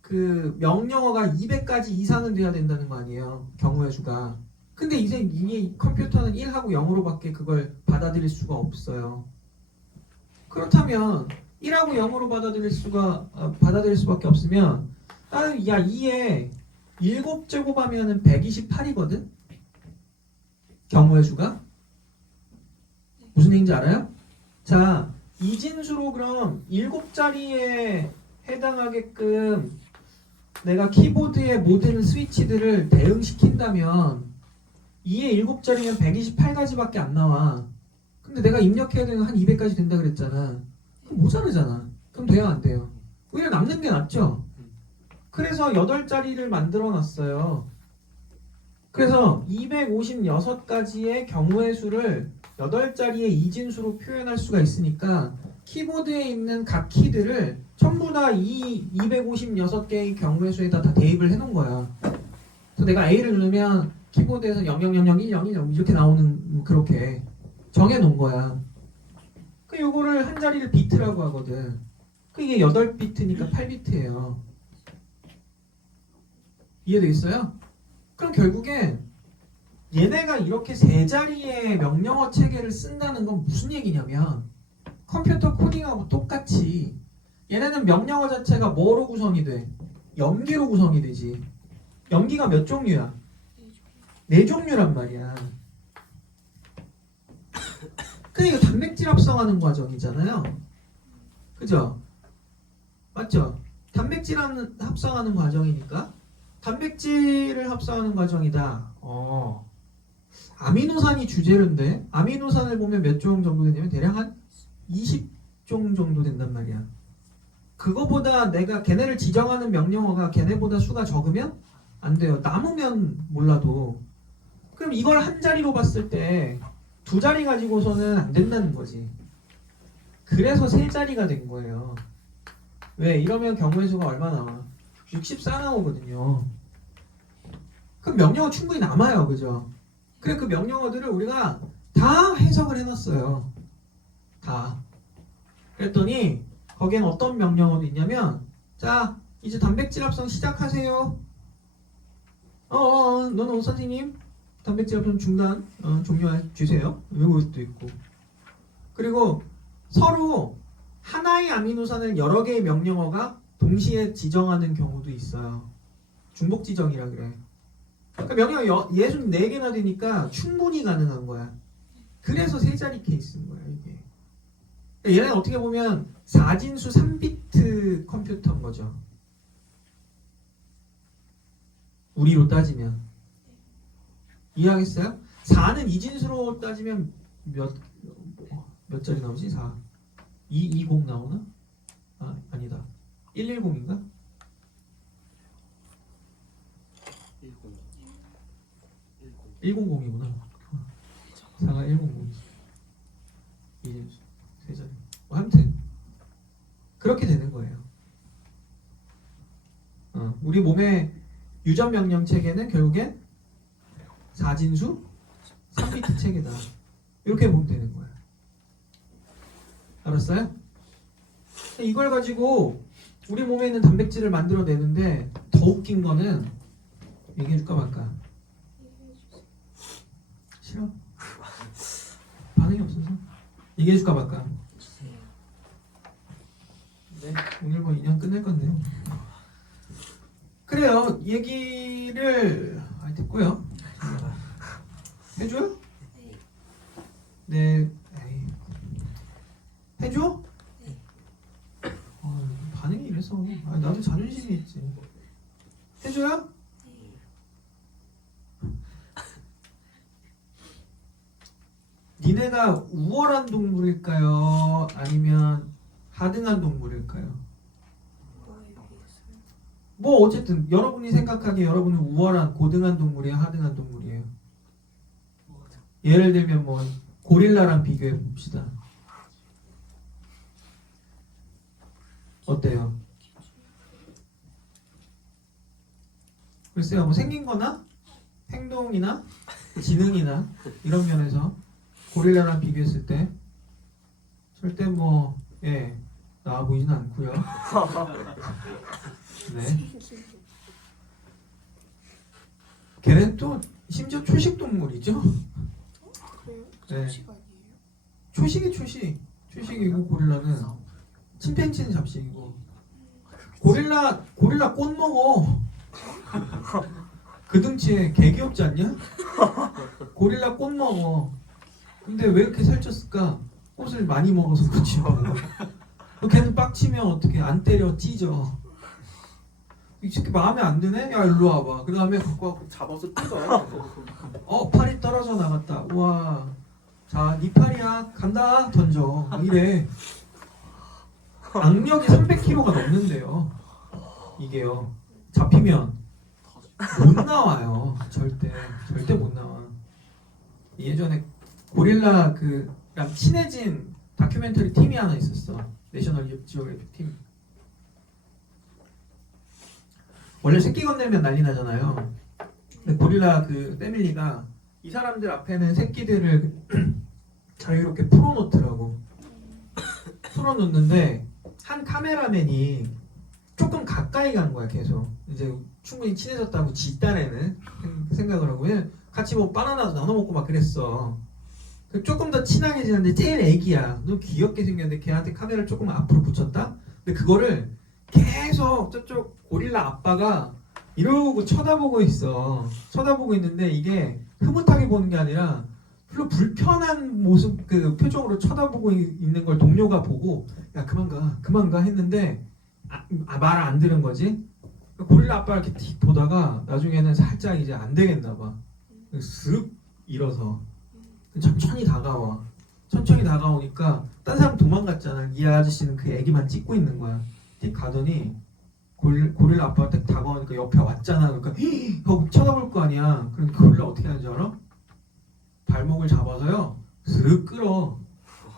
그 명령어가 200가지 이상은 돼야 된다는 거 아니에요. 경우의 수가. 근데 이제 이 컴퓨터는 1하고 0으로밖에 그걸 받아들일 수가 없어요. 그렇다면 1하고 0으로 받아들일 수밖에 없으면 나는 야 2에 7제곱하면은 128이거든. 경우의 수가 무슨 얘기인지 알아요? 자, 이진수로 그럼 7자리에 해당하게끔 내가 키보드의 모든 스위치들을 대응시킨다면 2에 7자리면 128가지밖에 안 나와. 근데 내가 입력해야 되는 한 200가지 된다 그랬잖아. 그럼 모자르잖아. 그럼 돼요 안 돼요? 오히려 남는 게 낫죠. 그래서 8자리를 만들어 놨어요. 그래서 256가지의 경우의 수를 8자리의 이진수로 표현할 수가 있으니까 키보드에 있는 각 키들을 전부 다 이 256개의 경우의 수에다 다 대입을 해놓은 거야. 그래서 내가 A를 누르면 키보드에서 00001010 이렇게 나오는 그렇게 정해놓은 거야. 그 요거를 한 자리를 비트라고 하거든. 그 이게 8비트니까 8비트예요. 이해되겠어요? 그럼 결국에 얘네가 이렇게 세 자리의 명령어 체계를 쓴다는 건 무슨 얘기냐면 컴퓨터 코딩하고 똑같이 얘네는 명령어 자체가 뭐로 구성이 돼? 염기로 구성이 되지. 염기가 몇 종류야? 4종류란 말이야. 근데 이거 단백질 합성하는 과정이잖아요. 그죠? 맞죠? 단백질 합성하는 과정이니까 단백질을 합성하는 과정이다. 아미노산이 주재료인데 아미노산을 보면 몇 종 정도 되냐면 대략 한 20종 정도 된단 말이야. 그거보다 내가 걔네를 지정하는 명령어가 걔네보다 수가 적으면 안 돼요. 남으면 몰라도. 그럼 이걸 한 자리로 봤을 때 2자리 가지고서는 안 된다는 거지. 그래서 3자리가 된 거예요. 왜? 이러면 경우의 수가 얼마 나와? 64 나오거든요. 그럼 명령어 충분히 남아요. 그죠? 그래 그 명령어들을 우리가 다 해석을 해놨어요. 다. 그랬더니 거기엔 어떤 명령어도 있냐면 자 이제 단백질 합성 시작하세요. 너는 선생님 단백질 합성 중단 종료해 주세요. 이것도 있고. 그리고 서로 하나의 아미노산을 여러 개의 명령어가 동시에 지정하는 경우도 있어요. 중복 지정이라 그래. 그러니까 명령어 64개나 되니까 충분히 가능한 거야. 그래서 3자리 케이스인 거야 이게. 그러니까 얘는 어떻게 보면 4진수 3비트 컴퓨터인 거죠. 우리로 따지면. 이해하겠어요? 4는 이진수로 따지면 몇 자리 나오지? 4. 220 나오나? 아니다. 110인가? 100이구나. 4가 100이지. 이진수. 3자리. 아무튼 그렇게 되는 거예요. 우리 몸의 유전 명령 체계는 결국엔 4진수 3비트 체계다. 이렇게 보면 되는 거야. 알았어요? 이걸 가지고 우리 몸에 있는 단백질을 만들어내는데 더 웃긴 거는 얘기해줄까 말까? 싫어? 반응이 없어서? 얘기해줄까 말까? 네, 오늘 뭐 2년 끝낼 건데요. 그래요. 얘기를 됐고요. 해줘요? 네. 에이. 해줘? 반응이 이래서 나도 자존심이 있지. 해줘요? 니네가 우월한 동물일까요? 아니면 하등한 동물일까요? 뭐 어쨌든 여러분이 생각하기에 여러분은 우월한 고등한 동물이에요? 하등한 동물이에요? 예를 들면 뭐 고릴라랑 비교해 봅시다. 어때요? 글쎄요, 뭐 생긴 거나 행동이나 지능이나 이런 면에서 고릴라랑 비교했을 때 절대 뭐, 예, 나아 보이진 않고요. 네. 걔는 또 심지어 초식 동물이죠. 그래요? 네. 잡식 아니에요? 초식이 초식. 초식이고 고릴라는 침팬지는 잡식이고. 고릴라 꽃 먹어. 그 등치에 개 귀엽지 않냐? 고릴라 꽃 먹어. 근데 왜 이렇게 살쪘을까? 꽃을 많이 먹어서 그렇지 뭐. 걔는 빡치면 어떻게 안 때려 찢어. 이 새끼 마음에 안 드네? 야 일로 와봐. 그 다음에 갖고 와서 잡아서 뜯어. 팔이 떨어져 나갔다. 우와. 자, 네 팔이야. 간다. 던져. 이래. 악력이 300kg가 넘는데요. 이게요. 잡히면 못 나와요. 절대 못 나와. 예전에 고릴라 그랑 친해진 다큐멘터리 팀이 하나 있었어. 내셔널 지오그래픽 팀. 원래 새끼 건들면 난리 나잖아요. 근데 고릴라 그 패밀리가 이 사람들 앞에는 새끼들을 자유롭게 풀어놓더라고. 풀어놓는데 한 카메라맨이 조금 가까이 간 거야. 계속 이제 충분히 친해졌다고 지 딴에는 생각을 하고 같이 뭐 바나나도 나눠 먹고 막 그랬어. 조금 더 친하게 지냈는데 제일 애기야. 너무 귀엽게 생겼는데 걔한테 카메라를 조금 앞으로 붙였다. 근데 그거를 계속 저쪽 고릴라 아빠가 이러고 쳐다보고 있어. 쳐다보고 있는데 이게 흐뭇하게 보는 게 아니라 별로 불편한 모습 그 표정으로 쳐다보고 있는 걸 동료가 보고 야 그만 가 했는데 말 안 들은 거지. 고릴라 아빠 이렇게 틱 보다가 나중에는 살짝 이제 안 되겠나 봐. 쓱 일어서 천천히 다가와. 천천히 다가오니까 딴 사람 도망갔잖아. 이 아저씨는 그 애기만 찍고 있는 거야. 틱 가더니 고릴라 아빠가 딱 다가오니까 옆에 왔잖아. 그러니까 거 쳐다볼 거 아니야. 그럼 고릴라 어떻게 하는지 알아? 발목을 잡아서요 슥 끌어.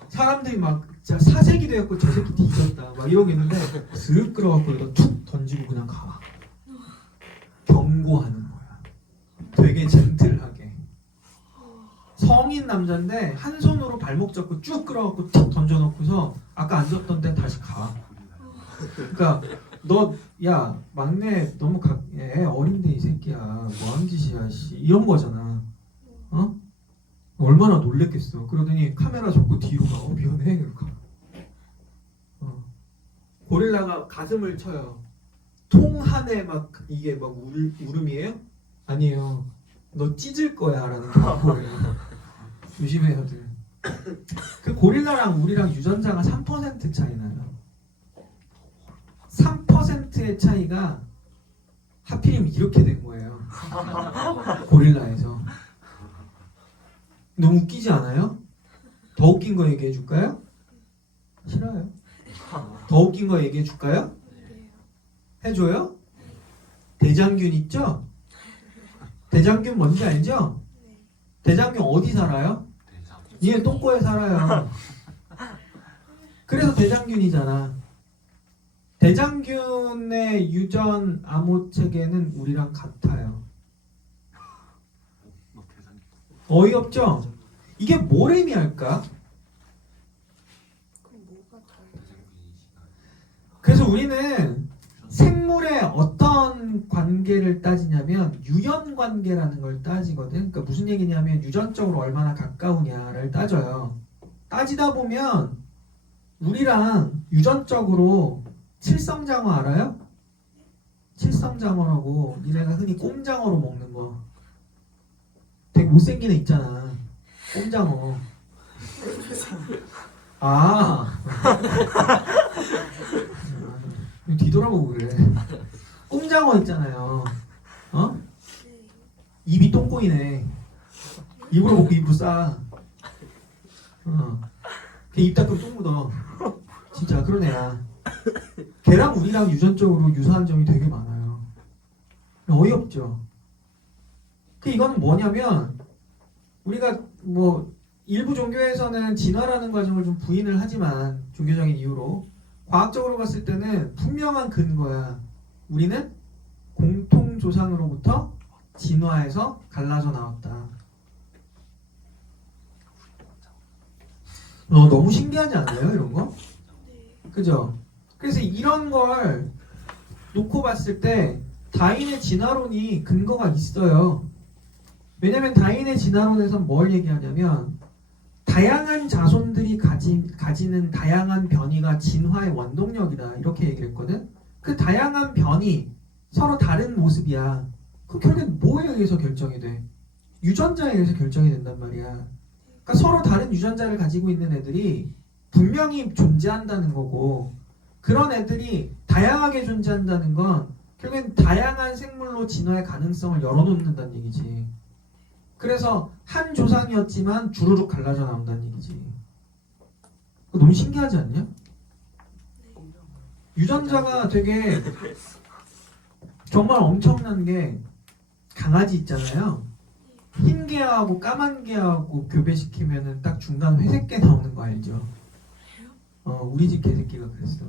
사람들이 막 진짜 사색이 되었고 저 새끼 뒤졌다 막 이러고 있는데 슥 끌어갖고 이거 툭 던지고 그냥 가. 경고하는 거야. 되게 젠틀하게. 성인 남자인데 한 손으로 발목 잡고 쭉 끌어갖고 툭 던져놓고서 아까 앉았던 데 다시 가. 그러니까 너 야 막내 너무 애 어린데 이 새끼야 뭐하는 짓이야 씨 이런 거잖아. 어? 얼마나 놀랬겠어. 그러더니 카메라 접고 뒤로 가. 미안해. 이렇게. 고릴라가 가슴을 쳐요. 통 한에 막 이게 막 울음이에요? 아니에요. 너 찢을 거야 라는 경고예요. 조심해요들. 그 고릴라랑 우리랑 유전자가 3% 차이 나요. 3%의 차이가 하필이면 이렇게 된 거예요. 고릴라에서. 너무 웃기지 않아요? 더 웃긴 거 얘기해 줄까요? 싫어요. 더 웃긴 거 얘기해 줄까요? 해줘요? 대장균 있죠? 대장균 뭔지 알죠? 대장균 어디 살아요? 얘 똥꼬에 살아요. 그래서 대장균이잖아. 대장균의 유전 암호 체계는 우리랑 같아요. 어이없죠? 이게 뭘 의미할까? 그럼 뭐가 달라요? 그래서 우리는 생물의 어떤 관계를 따지냐면 유연 관계라는 걸 따지거든. 그러니까 무슨 얘기냐면 유전적으로 얼마나 가까우냐를 따져요. 따지다 보면 우리랑 유전적으로 칠성장어 알아요? 칠성장어라고 니네가 흔히 꼼장어로 먹는 거. 되게 못생긴 애 있잖아. 꼼장어. 뒤돌아보고 그래. 꼼장어 있잖아요. 어? 입이 똥꼬이네. 입으로 먹고 입으로 싸. 걔 입 닦으면 똥 묻어. 진짜 그런 애야. 걔랑 우리랑 유전적으로 유사한 점이 되게 많아요. 어이없죠. 이거는 뭐냐면 우리가 뭐 일부 종교에서는 진화라는 과정을 좀 부인을 하지만 종교적인 이유로 과학적으로 봤을 때는 분명한 근거야. 우리는 공통 조상으로부터 진화해서 갈라져 나왔다. 너무 신기하지 않아요, 이런 거? 네. 그죠? 그래서 이런 걸 놓고 봤을 때 다윈의 진화론이 근거가 있어요. 왜냐면 다윈의 진화론에선 뭘 얘기하냐면 다양한 자손들이 가지는 다양한 변이가 진화의 원동력이다 이렇게 얘기를 했거든. 그 다양한 변이 서로 다른 모습이야. 그 결국엔 뭐에 의해서 결정이 돼? 유전자에 의해서 결정이 된단 말이야. 그러니까 서로 다른 유전자를 가지고 있는 애들이 분명히 존재한다는 거고, 그런 애들이 다양하게 존재한다는 건 결국엔 다양한 생물로 진화의 가능성을 열어놓는다는 얘기지. 그래서 한 조상이었지만 주르륵 갈라져 나온다는 얘기지. 그거 너무 신기하지 않냐? 유전자가 되게 정말 엄청난 게, 강아지 있잖아요. 흰 개하고 까만 개하고 교배시키면은 딱 중간 회색 개 나오는 거 알죠? 우리 집 개새끼가 그랬어.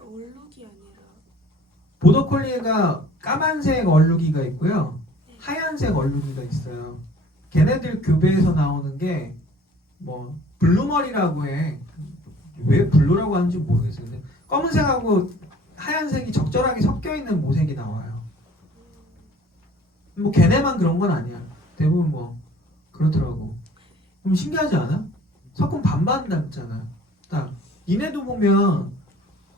얼룩이 아니라. 보더콜리가 까만색 얼룩이가 있고요, 하얀색 얼룩이가 있어요. 걔네들 교배에서 나오는 게 뭐 블루머리라고 해. 왜 블루라고 하는지 모르겠어요. 근데 검은색하고 하얀색이 적절하게 섞여 있는 모색이 나와요. 뭐 걔네만 그런 건 아니야. 대부분 뭐 그렇더라고. 그럼 신기하지 않아? 섞으면 반반 닮잖아. 딱 니네도 보면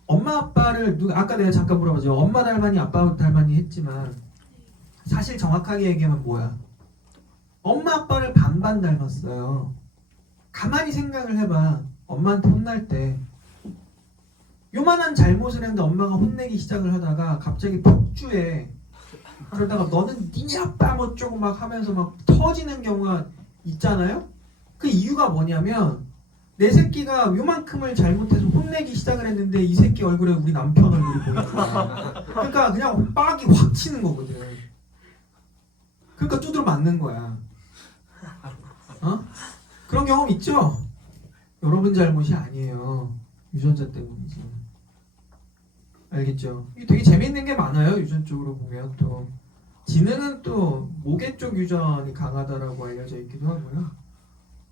엄마 아빠를 아까 내가 잠깐 물어봤죠. 엄마 닮았니 아빠 닮았니 했지만 사실 정확하게 얘기하면 뭐야? 엄마 아빠를 반반 닮았어요. 가만히 생각을 해봐. 엄마한테 혼날 때 요만한 잘못을 했는데 엄마가 혼내기 시작을 하다가 갑자기 폭주해. 그러다가 너는 니네 아빠 뭐 어쩌고 막 하면서 막 터지는 경우가 있잖아요. 그 이유가 뭐냐면 내 새끼가 요만큼을 잘못해서 혼내기 시작을 했는데 이 새끼 얼굴에 우리 남편 얼굴이 보이는 거야. 그러니까 그냥 빡이 확 치는 거거든. 그러니까 두드러 맞는 거야. 그런 경험 있죠? 여러분 잘못이 아니에요. 유전자 때문이지. 알겠죠? 이게 되게 재밌는 게 많아요. 유전적으로 보면 또 지능은 또 모계 쪽 유전이 강하다라고 알려져 있기도 하고요.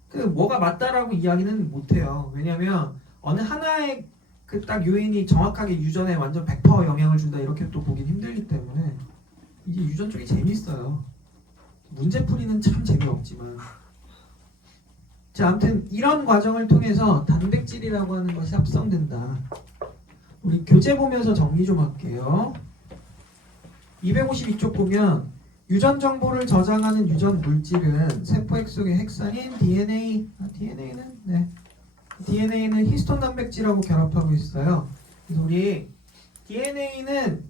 그 뭐가 맞다라고 이야기는 못해요. 왜냐하면 어느 하나의 그 딱 요인이 정확하게 유전에 완전 100% 영향을 준다 이렇게 또 보긴 힘들기 때문에 이게 유전 쪽이 재밌어요. 문제풀이는 참 재미없지만. 자, 아무튼 이런 과정을 통해서 단백질이라고 하는 것이 합성된다. 우리 교재 보면서 정리 좀 할게요. 252쪽 보면 유전 정보를 저장하는 유전 물질은 세포 핵 속의 핵산인 DNA, DNA는 히스톤 단백질하고 결합하고 있어요. 그래서 우리 DNA는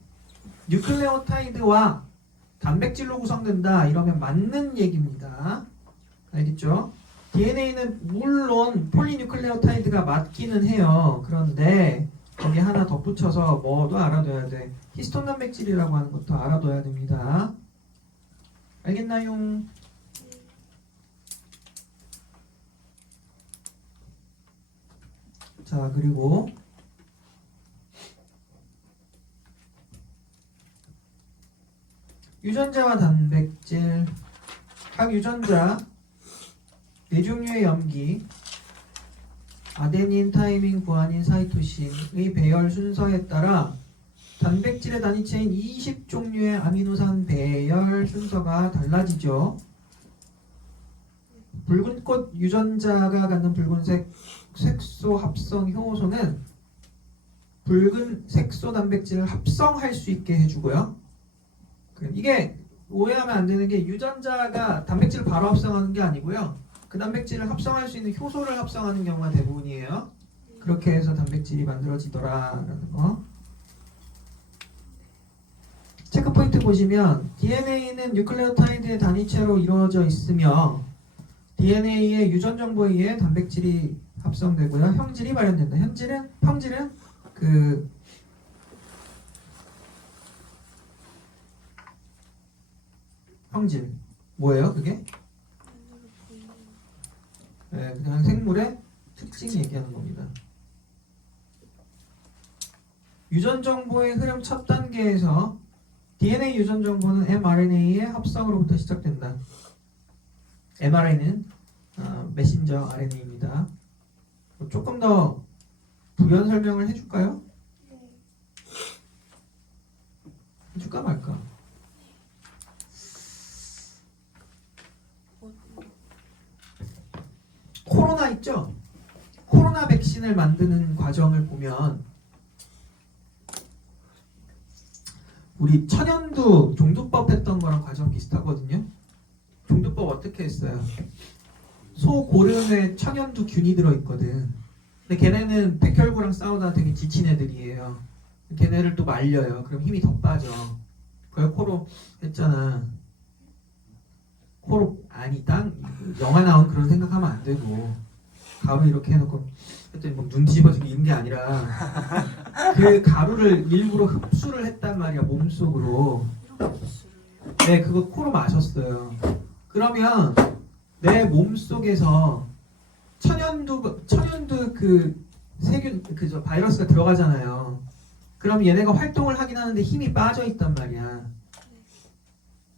뉴클레오타이드와 단백질로 구성된다 이러면 맞는 얘기입니다. 알겠죠? DNA는 물론 폴리뉴클레오타이드가 맞기는 해요. 그런데 거기 하나 덧붙여서 뭐도 알아둬야 돼. 히스톤 단백질이라고 하는 것도 알아둬야 됩니다. 알겠나요? 자, 그리고 유전자와 단백질, 각 유전자 4종류의 염기, 아데닌, 타이민, 구아닌, 사이토신의 배열 순서에 따라 단백질의 단위체인 20종류의 아미노산 배열 순서가 달라지죠. 붉은 꽃 유전자가 갖는 붉은색 색소 합성 효소는 붉은 색소 단백질을 합성할 수 있게 해주고요. 이게 오해하면 안 되는 게 유전자가 단백질을 바로 합성하는 게 아니고요. 그 단백질을 합성할 수 있는 효소를 합성하는 경우가 대부분이에요. 그렇게 해서 단백질이 만들어지더라라는 거. 체크 포인트 보시면 DNA는 뉴클레오타이드의 단위체로 이루어져 있으며 DNA의 유전 정보에 의해 단백질이 합성되고요. 형질이 발현된다. 형질은 그 형질 뭐예요? 그게 네, 그냥 생물의 특징 얘기하는 겁니다. 유전 정보의 흐름 첫 단계에서 DNA 유전 정보는 mRNA의 합성으로부터 시작된다. mRNA는 메신저 RNA입니다. 조금 더 부연 설명을 해줄까요? 네. 해줄까 말까? 어, 코로나 있죠? 코로나 백신을 만드는 과정을 보면 우리 천연두 종두법 했던 거랑 과정 비슷하거든요. 종두법 어떻게 했어요? 소 고름에 천연두 균이 들어있거든. 근데 걔네는 백혈구랑 싸우다 되게 지친 애들이에요. 걔네를 또 말려요. 그럼 힘이 더 빠져. 그걸 코로 했잖아. 코로 아니 땅 영화 나온 그런 생각하면 안 되고 가루 이렇게 해놓고 했더니 뭐 눈 뒤집어지고 이런 게 아니라 그 가루를 일부러 흡수를 했단 말이야 몸속으로. 이런 복수를 네, 그거 코로 마셨어요. 그러면 내 몸속에서 천연두 그 세균 그 바이러스가 들어가잖아요. 그럼 얘네가 활동을 하긴 하는데 힘이 빠져 있단 말이야.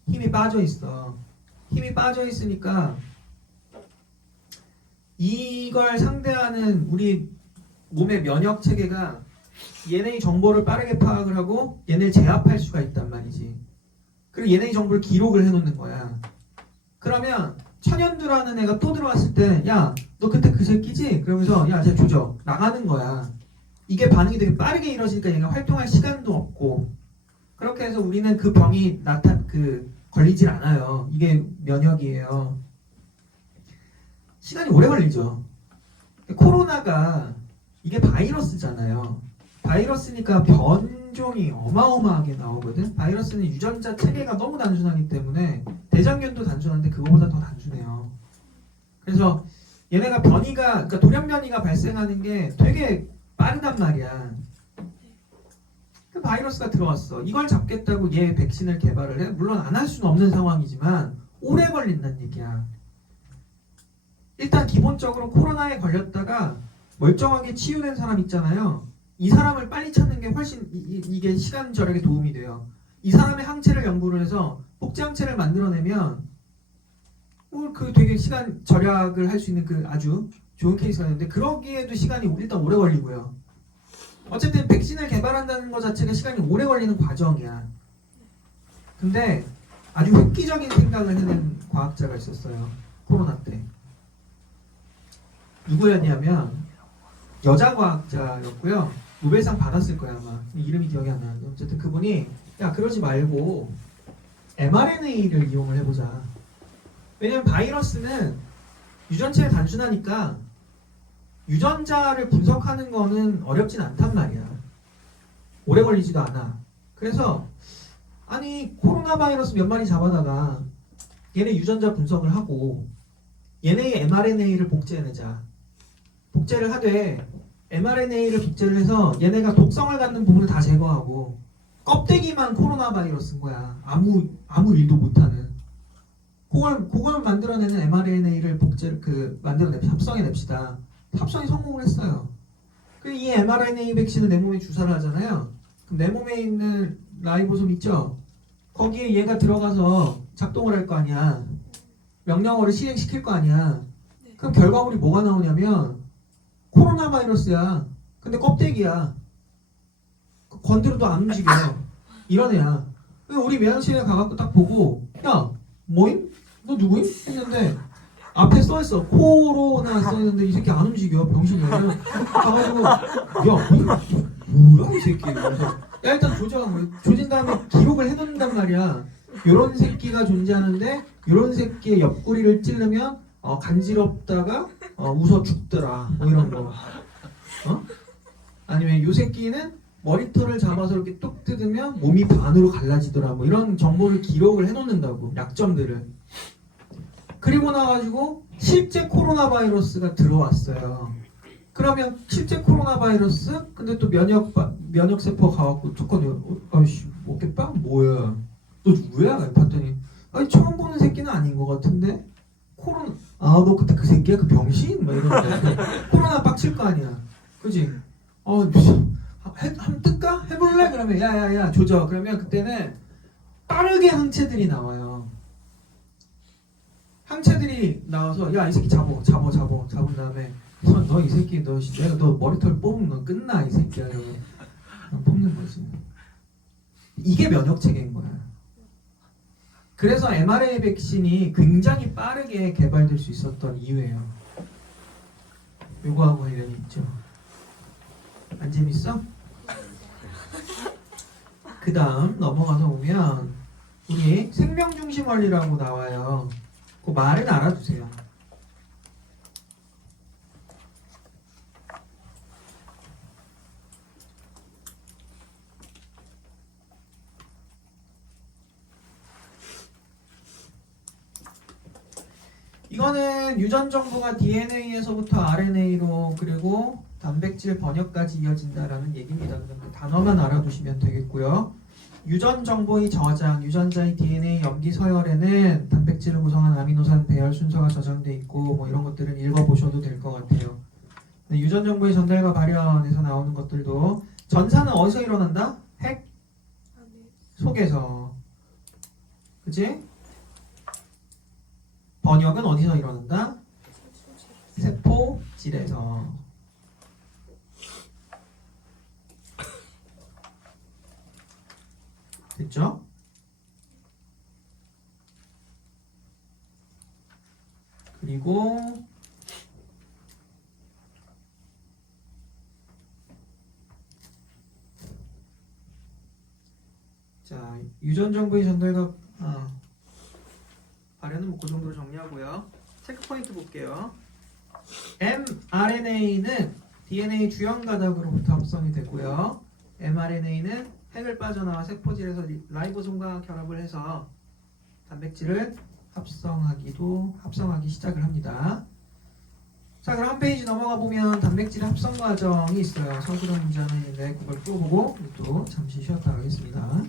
힘이 빠져 있어. 힘이 빠져 있으니까 이걸 상대하는 우리 몸의 면역 체계가 얘네의 정보를 빠르게 파악을 하고 얘네를 제압할 수가 있단 말이지. 그리고 얘네의 정보를 기록을 해놓는 거야. 그러면 천연두라는 애가 또 들어왔을 때, 야, 너 그때 그 새끼지? 그러면서 야, 쟤 조져 나가는 거야. 이게 반응이 되게 빠르게 이루어지니까 얘가 활동할 시간도 없고, 그렇게 해서 우리는 그 병이 걸리질 않아요. 이게 면역이에요. 시간이 오래 걸리죠. 코로나가 이게 바이러스잖아요. 바이러스니까 변종이 어마어마하게 나오거든. 바이러스는 유전자 체계가 너무 단순하기 때문에 대장균도 단순한데 그거보다 더 단순해요. 그래서 얘네가 그러니까 돌연 변이가 발생하는 게 되게 빠르단 말이야. 그 바이러스가 들어왔어. 이걸 잡겠다고 얘 백신을 개발을 해. 물론 안 할 수는 없는 상황이지만 오래 걸린다는 얘기야. 일단 기본적으로 코로나에 걸렸다가 멀쩡하게 치유된 사람 있잖아요. 이 사람을 빨리 찾는 게 훨씬 이게 시간 절약에 도움이 돼요. 이 사람의 항체를 연구를 해서 복제 항체를 만들어내면 그 되게 시간 절약을 할 수 있는 그 아주 좋은 케이스가 있는데 그러기에도 시간이 일단 오래 걸리고요. 어쨌든 백신을 개발한다는 것 자체가 시간이 오래 걸리는 과정이야. 근데 아주 획기적인 생각을 해낸 과학자가 있었어요. 코로나 때. 누구였냐면 여자 과학자였고요. 노벨상 받았을 거야 아마. 이름이 기억이 안 나는데 어쨌든 그분이 야 그러지 말고 mRNA를 이용을 해보자. 왜냐면 바이러스는 유전체가 단순하니까 유전자를 분석하는 거는 어렵진 않단 말이야. 오래 걸리지도 않아. 그래서 아니 코로나 바이러스 몇 마리 잡아다가 얘네 유전자 분석을 하고 얘네의 mRNA를 복제해내자. 복제를 하되 mRNA를 복제를 해서 얘네가 독성을 갖는 부분을 다 제거하고 껍데기만 코로나 바이러스인 거야. 아무 일도 못하는. 그걸 만들어내는 mRNA를 만들어냅시다. 합성해냅시다. 합성이 성공을 했어요. 이 mRNA 백신을 내 몸에 주사를 하잖아요. 그럼 내 몸에 있는 라이보솜 있죠? 거기에 얘가 들어가서 작동을 할 거 아니야. 명령어를 실행시킬 거 아니야. 그럼 결과물이 뭐가 나오냐면 코로나 바이러스야. 근데 껍데기야. 건드려도 안 움직여. 이런 애야. 우리 면역실에 가갖고 딱 보고 야 뭐임? 너 누구임? 했는데 앞에 써있어. 코로나 써있는데 이 새끼 안 움직여. 병신이야. 가가지고 야 뭐야 이 새끼. 그래서 야 일단 조진 다음에 기록을 해놓는단 말이야. 요런 새끼가 존재하는데 요런 새끼의 옆구리를 찌르면 간지럽다가 웃어 죽더라. 뭐 이런 거. 아니면 요 새끼는 머리털을 잡아서 이렇게 뚝 뜯으면 몸이 반으로 갈라지더라. 뭐 이런 정보를 기록을 해놓는다고. 약점들을. 그리고 나가지고 실제 코로나 바이러스가 들어왔어요. 그러면 실제 코로나 바이러스? 근데 또 면역세포가 가갖고 조건 아이씨 먹겠다? 뭐야? 너 누구야? 봤더니 아니 처음 보는 새끼는 아닌 것 같은데 아, 너 그때 그 새끼야? 그 병신? 막 이러는데 코로나 빡칠 거 아니야. 그지? 한번 뜰까? 해볼래? 그러면 야야야 조져. 그러면 그때는 빠르게 항체들이 나와요. 항체들이 나와서 야 이 새끼 잡은 다음에 너 이 새끼 내가 너 머리털 뽑으면 너 끝나 이 새끼야 이러고 뽑는 거지. 이게 면역 체계인 거야. 그래서 mRNA 백신이 굉장히 빠르게 개발될 수 있었던 이유예요. 요거하고 관련이 있죠. 안 재밌어? 그 다음 넘어가서 보면 우리 생명중심 원리라고 나와요. 그 말은 알아두세요. 이거는 유전 정보가 DNA에서부터 RNA로 그리고 단백질 번역까지 이어진다라는 얘기입니다. 그 단어만 알아두시면 되겠고요. 유전 정보의 저장, 유전자의 DNA 염기 서열에는 단백질을 구성한 아미노산 배열 순서가 저장돼 있고 뭐 이런 것들은 읽어보셔도 될 것 같아요. 유전 정보의 전달과 발현에서 나오는 것들도 전사는 어디서 일어난다? 핵 안에 속에서. 그치? 번역은 어디서 일어난다? 수질 세포질에서. 됐죠? 그리고 자, 유전 정보의 전달과 발현은 뭐 그 정도로 정리하고요. 체크 포인트 볼게요. mRNA는 DNA 주연 가닥으로부터 합성이 되고요. mRNA는 핵을 빠져나와 세포질에서 라이보솜과 결합을 해서 단백질을 합성하기 시작을 합니다. 자, 그럼 한 페이지 넘어가 보면 단백질 합성 과정이 있어요. 서술형 문제 하나 있는데 그걸 풀어보고 또 잠시 쉬었다 가겠습니다.